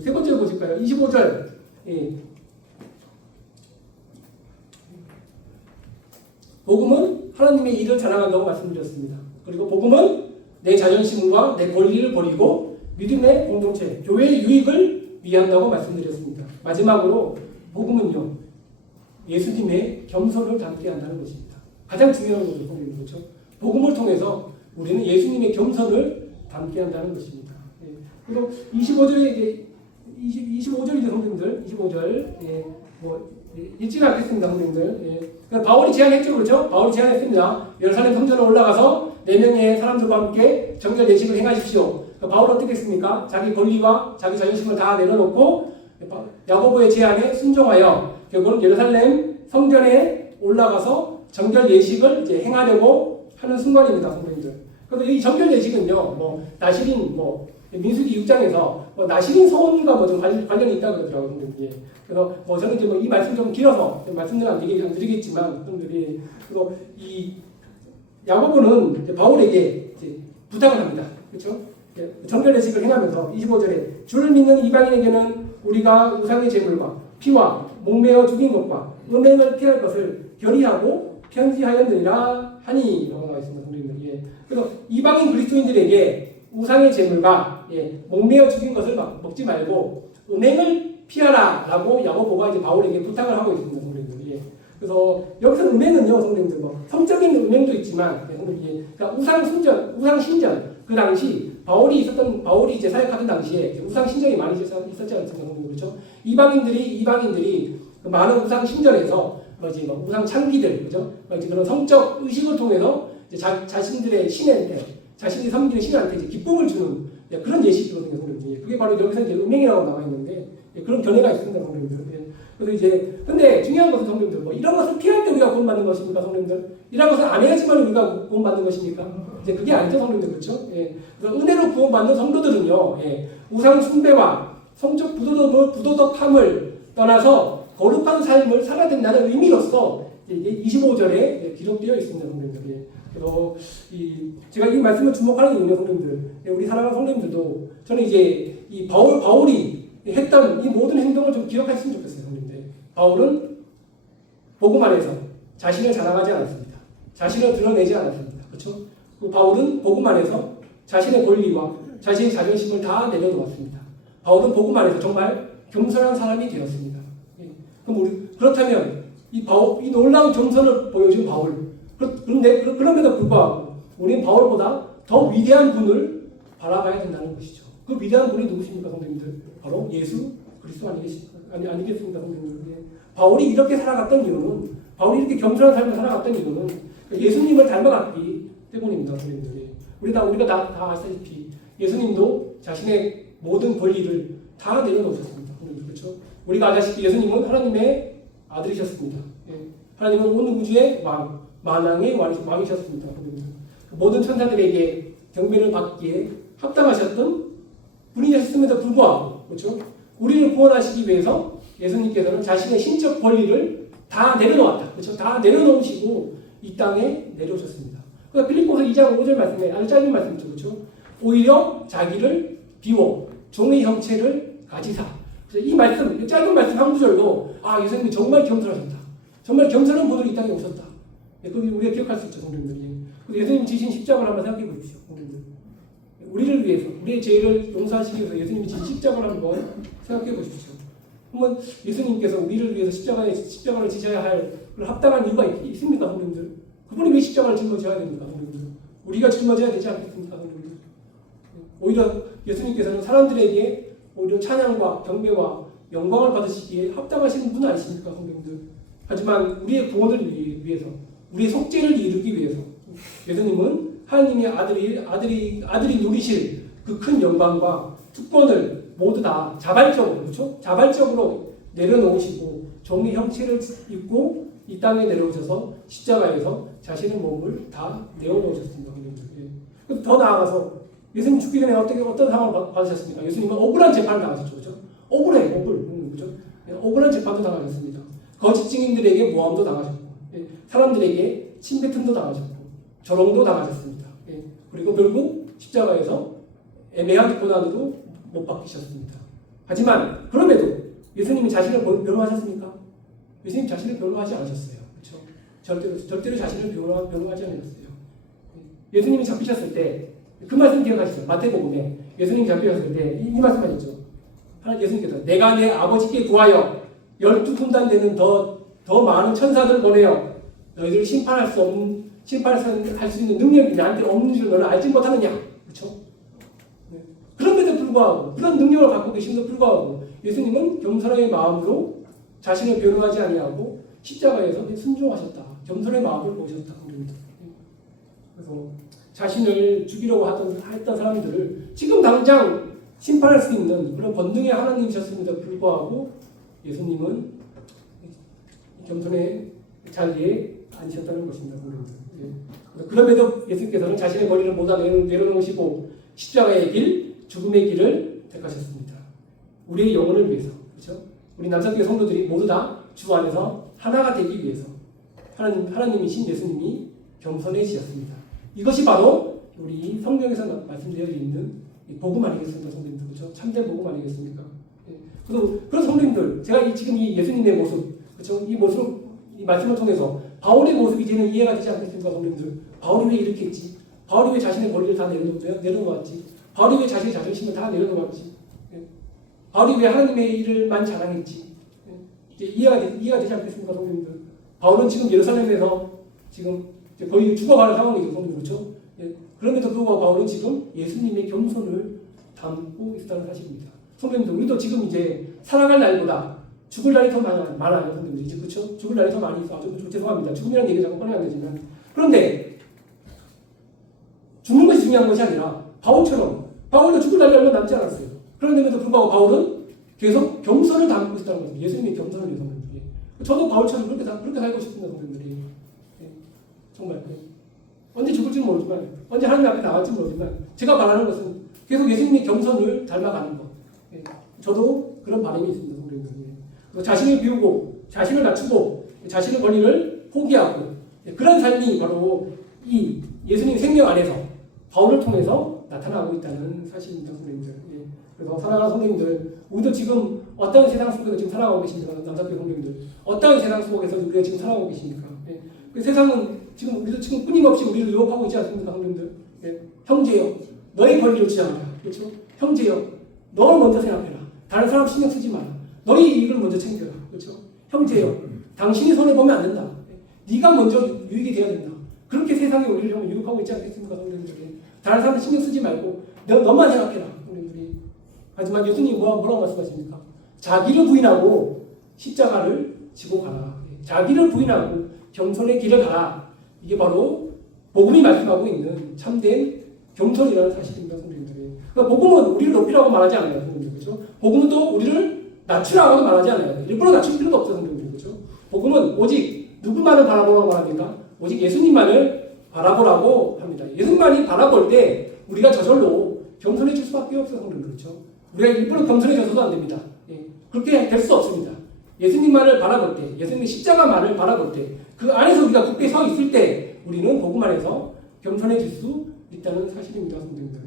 세 번째로 보실까요? 25절. 복음은 하나님의 일을 자랑한다고 말씀드렸습니다. 그리고 복음은 내 자존심과 내 권리를 버리고 믿음의 공동체, 교회의 유익을 위한다고 말씀드렸습니다. 마지막으로 복음은요, 예수님의 겸손을 담게 한다는 것입니다. 가장 중요한 것을 보는 거죠. 복음을 통해서 우리는 예수님의 겸손을 담게 한다는 것입니다. 그리고 25절에 25절이죠, 성도님들. 25절. 읽지 않겠습니다, 성도님들. 바울이 제안했죠, 그렇죠? 바울이 제안했습니다. 예루살렘 성전에 올라가서 4명의 사람들과 함께 정결 예식을 행하십시오. 바울은 어떻게 했습니까? 자기 권리와 자기 자존심을 다 내려놓고 야고보의 제안에 순종하여 결국은 예루살렘 성전에 올라가서 정결 예식을 이제 행하려고 하는 순간입니다, 성도님들. 그래서 이 정결 예식은요, 나시린 민수기 6장에서 나시린 소원과 좀 관련이 있다고 그러더라고요, 성도님들. 그래서 저는 이제 이 말씀 좀 길어서 말씀을 안 드리겠지만, 성도님들이 그래서 이 야고보는 바울에게 이제 부탁을 합니다, 그렇죠? 정결 예식을 행하면서 25절에 주를 믿는 이방인에게는 우리가 우상의 제물과 피와 목매어 죽인 것과 음행을 피할 것을 결의하고 편지하였느니라 하니 라고 나와 있습니다. 그래서 이방인 그리스도인들에게 우상의 제물과 목매어 죽인 것을 먹지 말고 음행을 피하라 라고 야고보가 이제 바울에게 부탁을 하고 있습니다. 성도님들. 그래서 여기서 음행은요, 성도님들 성적인 음행도 있지만 그러니까 우상 신전 그 당시 바울이 이제 사역하던 당시에 우상 신전이 많이 있었지 않습니까? 그렇죠? 이방인들이 그 많은 우상 신전에서 우상 창기들, 그죠? 그런 성적 의식을 통해서 자신들의 신한테, 자신이 섬기는 신한테 이제 기쁨을 주는 그런 예식이거든요, 성도님들. 그게 바로 여기서 이제 음행이라고 나와 있는데 그런 견해가 있습니다, 성도님들. 그래서 이제 근데 중요한 것은 성도님들 이런 것을 피할 때 우리가 구원받는 것입니까, 성도님들? 이런 것을 안 해야지만 우리가 구원받는 것입니까? 이제 그게 아니죠, 성도님들. 그렇죠? 그래서 은혜로 구원받는 성도들은요, 우상 숭배와 성적 부도덕함을 떠나서 거룩한 삶을 살아야 된다는 의미로서 이게 25절에 기록되어 있습니다, 성도님들. 그래서 제가 이 말씀을 주목하는 이유는 성도님들, 우리 사랑하는 성도님들도 저는 이제 이 바울이 했던 이 모든 행동을 좀 기억했으면 좋겠어요, 성도님들. 바울은 복음 안에서 자신을 자랑하지 않았습니다. 자신을 드러내지 않았습니다. 그렇죠? 바울은 복음 안에서 자신의 권리와 자신의 자존심을 다 내려놓았습니다. 바울은 복음 안에서 정말 겸손한 사람이 되었습니다. 그렇다면 이 놀라운 겸손을 보여준 바울, 그럼에도 불구하고 우리는 바울보다 더 위대한 분을 바라봐야 된다는 것이죠. 그 위대한 분이 누구십니까, 성도님들? 바로 예수 그리스도 아니겠습니까, 성도님들? 예. 바울이 이렇게 살아갔던 이유는, 바울이 이렇게 겸손한 삶을 살아갔던 이유는 예수님을 닮아갔기 때문입니다, 성도님들. 우리가 다 아시다시피 예수님도 자신의 모든 권리를 다 내려놓으셨습니다, 그렇죠? 우리가 아다시피 예수님은 하나님의 아들이셨습니다. 예. 하나님은 온 우주의 만왕의 왕이셨습니다. 모든 천사들에게 경배를 받기에 합당하셨던 분이셨음에도 불구하고, 그렇죠? 우리를 구원하시기 위해서 예수님께서는 자신의 신적 권리를 다 내려놓았다. 그렇죠? 다 내려놓으시고 이 땅에 내려오셨습니다. 그러니까 빌립보서 2장 5절 말씀에 아주 짧은 말씀이죠. 그렇죠? 오히려 자기를 비워 종의 형체를 가지사. 그래서 이 말씀, 짧은 말씀 한 구절도 예수님이 정말 겸손하셨다. 정말 겸손한 분으로 이 땅에 오셨다. 그걸 우리가 기억할 수 있죠, 성도님들이. 예수님 지신 십자가를 한번 생각해 보십시오, 성도님들. 우리를 위해서, 우리의 죄를 용서하시기 위해서 예수님이 지신 십자가를 한번 생각해 보십시오. 한번 예수님께서 우리를 위해서 십자가를 지셔야 할 합당한 이유가 있습니까, 성도님들? 그분이 왜 십자가를 짊어져야 됩니까, 성도님들? 우리가 짊어져야 되지 않겠습니까, 성도님들? 오히려 예수님께서는 사람들에게 오히려 찬양과 경배와 영광을 받으시기에 합당하신 분 아니십니까, 성도님들? 하지만 우리의 구원을 위해서, 우리의 속죄를 이루기 위해서 예수님은 하나님의 아들이 누리실 그 큰 영광과 특권을 모두 다 자발적으로, 그렇죠? 자발적으로 내려놓으시고 종의 형체를 입고 이 땅에 내려오셔서 십자가에서 자신의 몸을 다 내어놓으셨습니다. 더 나아가서 예수님 죽기 전에 어떤 상황을 받으셨습니까? 예수님은 억울한 재판을 당하셨죠. 그렇죠? 그렇죠? 억울한 재판도 당하셨습니다. 거짓 증인들에게 모함도 당하셨고, 사람들에게 침뱉음도 당하셨고, 조롱도 당하셨습니다. 그리고 결국 십자가에서 애매한 고난으로 못 박히셨습니다. 하지만 그럼에도 예수님이 자신을 변호하셨습니까? 예수님 자신을 변호하지 않으셨어요. 그렇죠? 절대로 자신을 변호하지 않으셨어요. 예수님이 잡히셨을 때 그 말씀 기억하시죠? 마태복음에 예수님이 잡히셨을 때 이 말씀하셨죠. 예수님께서 내가 내 아버지께 구하여 12군단 되는 더 많은 천사들을 보내어 너희들을 심판할 수 있는 능력이 나한테 없는 줄 너는 알지 못하느냐. 그렇죠? 그럼에도 불구하고, 그런 능력을 갖고 계심에도 불구하고 예수님은 겸손의 마음으로 자신을 변호하지 아니하고 십자가에서 순종하셨다. 겸손의 마음을 보셨다. 그래서 자신을 죽이려고 했던 사람들을 지금 당장 심판할 수 있는 그런 권능의 하나님이셨음에도 불구하고 예수님은 겸손의 자리에 앉으셨다는 것입니다. 그럼에도 예수님께서는 자신의 머리를 모두 내려놓으시고 십자가의 길, 죽음의 길을 택하셨습니다. 우리의 영혼을 위해서, 그렇죠? 우리 남성교회 성도들이 모두 다 주 안에서 하나가 되기 위해서 하나님이신 예수님이 겸손해지셨습니다. 이것이 바로 우리 성경에서 말씀되어 있는 복음 아니겠습니까, 성도님들? 그렇죠? 참된 복음 아니겠습니까? 그래서 그런 성도님들, 제가 지금 이 예수님의 모습, 그렇죠? 이 말씀을 통해서 바울의 모습이 이제는 이해가 되지 않겠습니까, 성도님들? 바울이 왜 이렇게 했지? 바울이 왜 자신의 머리를 다 내려놓았지? 바울이 왜 자신의 자존심을 다 내려놓았지? 바울이 왜 하나님의 일을만 자랑했지? 이제 이해가 되지 않겠습니까, 성도님들? 바울은 지금 예루살렘에서 지금 거의 죽어가는 상황이죠, 성도님. 그렇죠? 그럼에도 불구하고 바울은 지금 예수님의 겸손을 담고 있다는 사실입니다. 성도님들, 우리도 지금 이제 살아갈 날보다 죽을 날이 더 많아요, 성도님들. 이제 그렇죠? 죽을 날이 더 많이 있어. 죄송합니다. 죽음이라는 얘기가 자꾸 꺼내야 되지만. 그런데 죽는 것이 중요한 것이 아니라 바울도 죽을 날이 얼마 남지 않았어요. 그런데도 불구하고 바울은 계속 겸손을 담고 있다는 것입니다. 예수님의 겸손을 위해서. 저도 바울처럼 그렇게 살고 싶습니다, 성도님들이. 정말. 언제 죽을지는 모르지만, 언제 하나님 앞에 나갈지 모르지만, 제가 바라는 것은 계속 예수님의 겸손을 닮아가는 것. 저도 그런 바람이 있습니다, 성도님들. 자신을 비우고, 자신을 낮추고, 자신의 권리를 포기하고, 그런 삶이 바로 이 예수님 생명 안에서 바울을 통해서 나타나고 있다는 사실입니다, 성도님들. 그래서 사랑하는 성도님들, 우리도 지금 어떤 세상 속에서 지금 살아가고 계십니까? 남자교회 성도님들. 어떤 세상 속에서 우리가 지금 살아가고 계십니까? 그 세상은 우리도 지금 끊임없이 우리를 유혹하고 있지 않습니까, 성도님들? 형제여, 너의 권리를 주장하라. 그렇죠? 형제여, 너 먼저 생각해라. 다른 사람 신경 쓰지 마라. 너의 이익을 먼저 챙겨라. 그렇죠? 형제여, 당신이 손해 보면 안 된다. 네가 먼저 유익이 되어야 된다. 그렇게 세상이 우리를 유혹하고 있지 않겠습니까, 성도님들? 다른 사람 신경 쓰지 말고 너만 생각해라, 성도님들이. 하지만 예수님이 뭐라고 말씀하십니까? 자기를 부인하고 십자가를 지고 가라. 자기를 부인하고 겸손의 길을 가라. 이게 바로 복음이 말씀하고 있는 참된 겸손이라는 사실입니다, 성도님들. 그러니까 복음은 우리를 높이라고 말하지 않아요, 성도님들. 그렇죠? 복음은 또 우리를 낮추라고 말하지 않아요. 일부러 낮출 필요도 없죠, 성도님들. 그렇죠? 복음은 오직 누구만을 바라보라고 말합니까? 오직 예수님만을 바라보라고 합니다. 예수님만이 바라볼 때 우리가 저절로 겸손해질 수밖에 없어요, 성도님들. 그렇죠? 우리가 일부러 겸손해져서도 안 됩니다. 그렇게 될 수 없습니다. 예수님만을 바라볼 때, 예수님의 십자가만을 바라볼 때, 그 안에서 우리가 굳게 서 있을 때 우리는 복음 안에서 겸손해질 수 있다는 사실입니다, 성도님들.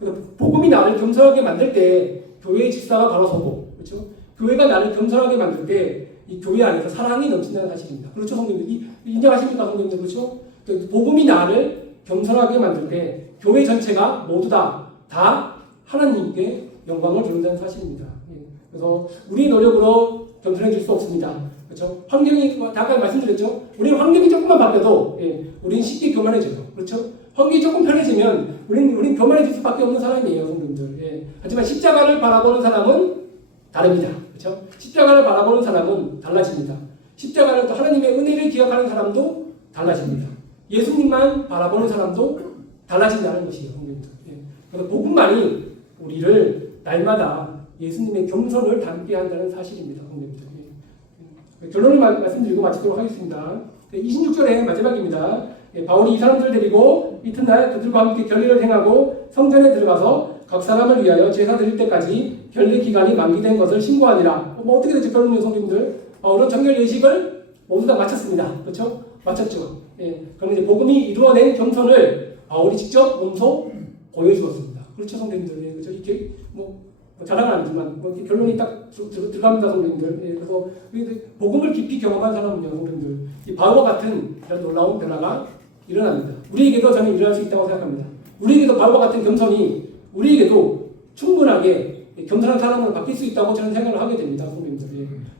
그래서 복음이 나를 겸손하게 만들 때 교회의 질서가 바로 서고, 그렇죠? 교회가 나를 겸손하게 만들 때 이 교회 안에서 사랑이 넘친다는 사실입니다. 그렇죠, 성도님들? 인정하십니까, 성도님들? 그렇죠? 복음이 나를 겸손하게 만들 때 교회 전체가 모두 다 하나님께 영광을 돌린다는 사실입니다. 그래서 우리 노력으로 겸손해질 수 없습니다. 그렇죠? 환경이 아까 말씀드렸죠. 우리는 환경이 조금만 바뀌어도 우리는 쉽게 교만해져요. 그렇죠? 환경이 조금 편해지면 우리는 교만해질 수밖에 없는 사람이에요, 성도님들. 하지만 십자가를 바라보는 사람은 다릅니다. 그렇죠? 십자가를 바라보는 사람은 달라집니다. 십자가를 또 하나님의 은혜를 기억하는 사람도 달라집니다. 예수님만 바라보는 사람도 달라진다는 것이에요, 성도님들. 그래서 복음만이 우리를 날마다 예수님의 겸손을 닮게 한다는 사실입니다, 성도님들. 결론을 말씀드리고 마치도록 하겠습니다. 26절의 마지막입니다. 바울이 이 사람들을 데리고 이튿날 그들과 함께 결례를 행하고 성전에 들어가서 각 사람을 위하여 제사 드릴 때까지 결례 기간이 만기된 것을 신고하니라. 어떻게 됐죠, 결론은 성도님들? 바울은 정결 예식을 모두 다 마쳤습니다. 그렇죠? 마쳤죠. 그럼 이제 복음이 이루어낸 겸손을 바울이 직접 몸소 보여주었습니다. 그렇죠, 성도님들? 그렇죠? 이게 자랑은 아니지만 결론이 딱 들어갑니다, 성도님들. 그래서 복음을 깊이 경험한 사람은요, 성도님들, 이 바울과 같은 이런 놀라운 변화가 일어납니다. 우리에게도 저는 일어날 수 있다고 생각합니다. 우리에게도 바울과 같은 겸손이 우리에게도 충분하게 겸손한 사람으로 바뀔 수 있다고 저는 생각을 하게 됩니다, 성도님들.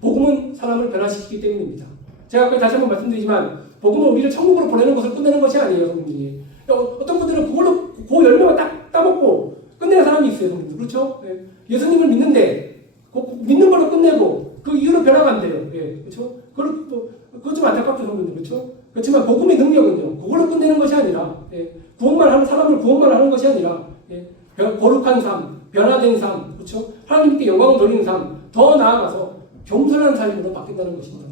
복음은 사람을 변화시키기 때문입니다. 제가 아까 다시 한번 말씀드리지만 복음은 우리를 천국으로 보내는 것을 끝내는 것이 아니에요, 성도님들이. 어떤 분들은 그걸로 그 열매만 딱 따먹고 끝내는 사람이 있어요, 성도님들. 그렇죠? 예수님을 믿는데 믿는 걸로 끝내고 그 이후로 변화가 안 돼요. 그렇죠? 그거 좀 안타깝죠, 성도님들. 그렇죠? 그렇지만 복음의 능력은요, 그걸로 끝내는 것이 아니라 구원만 하는 사람을 구원만 하는 것이 아니라 거룩한 삶, 변화된 삶, 그렇죠? 하나님께 영광을 돌리는 삶, 더 나아가서 겸손한 삶으로 바뀐다는 것입니다.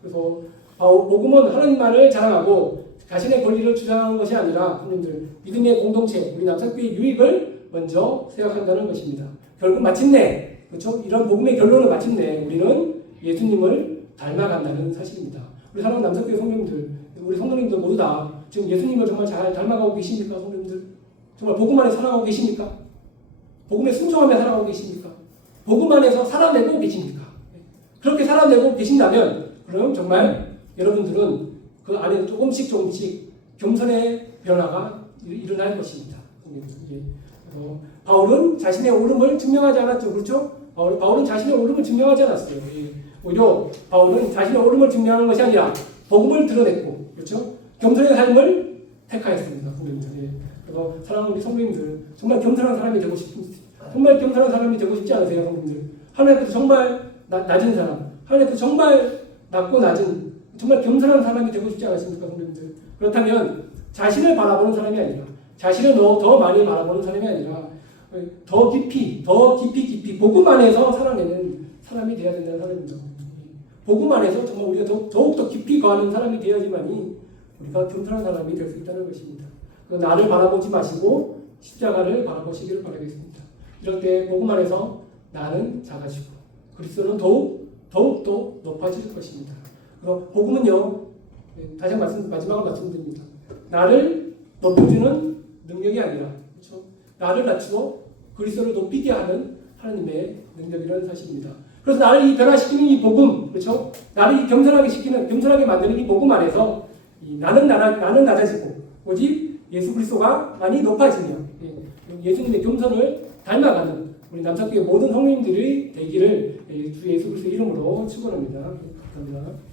그래서 복음은 하나님만을 자랑하고 자신의 권리를 주장하는 것이 아니라 여러분들 믿음의 공동체, 우리 남산교회의 유익을 먼저 생각한다는 것입니다. 결국 마침내, 그렇죠? 이런 복음의 결론은 마침내 우리는 예수님을 닮아간다는 사실입니다. 우리 사랑하는 남산교회 성도님들, 우리 성도님들 모두 다 지금 예수님을 정말 잘 닮아가고 계십니까, 성도님들? 정말 복음 안에 살아가고 계십니까? 복음에 순종하며 살아가고 계십니까? 복음 안에서 살아내고 계십니까? 그렇게 살아내고 계신다면 그럼 정말 여러분들은 그 안에 조금씩 겸손의 변화가 일어날 것입니다. 그래서 바울은 자신의 옳음을 증명하지 않았죠. 그렇죠? 바울은 자신의 옳음을 증명하지 않았어요. 오히려 바울은 자신의 옳음을 증명하는 것이 아니라 복음을 드러냈고, 그렇죠? 겸손의 삶을 택하였습니다. 그래서 사랑하는 우리 성도님들, 정말 겸손한 사람이 되고 싶습니다. 정말 겸손한 사람이 되고 싶지 않으세요, 성도님들? 하나님 앞에서 정말 낮은 사람, 하나님 앞에서 정말 낮고 낮은, 정말 겸손한 사람이 되고 싶지 않으십니까, 성도님들? 그렇다면 자신을 바라보는 사람이 아니라, 자신을 더 많이 바라보는 사람이 아니라 더 깊이 복음 안에서 살아내는 사람이 되어야 된다는 사람입니다. 복음 안에서 정말 우리가 더욱더 깊이 거하는 사람이 되어야지만이 우리가 겸손한 사람이 될 수 있다는 것입니다. 나를 바라보지 마시고 십자가를 바라보시기를 바라겠습니다. 이럴 때 복음 안에서 나는 작아지고 그리스도는 더욱더 높아질 것입니다. 그래서 복음은요, 다시 마지막으로 말씀드립니다. 나를 높여주는 능력이 아니라, 그렇죠? 나를 낮추어 그리스도를 높이게 하는 하나님의 능력이라는 사실입니다. 그래서 나를 이 변화시키는 이 복음, 그렇죠? 나를 이 겸손하게 만드는 이 복음 안에서 나는 낮아지고 오직 예수 그리스도가 많이 높아지며 예수님의 겸손을 닮아가는 우리 남산교회 모든 성도님들이 되기를 주 예수 그리스도 이름으로 축원합니다. 감사합니다.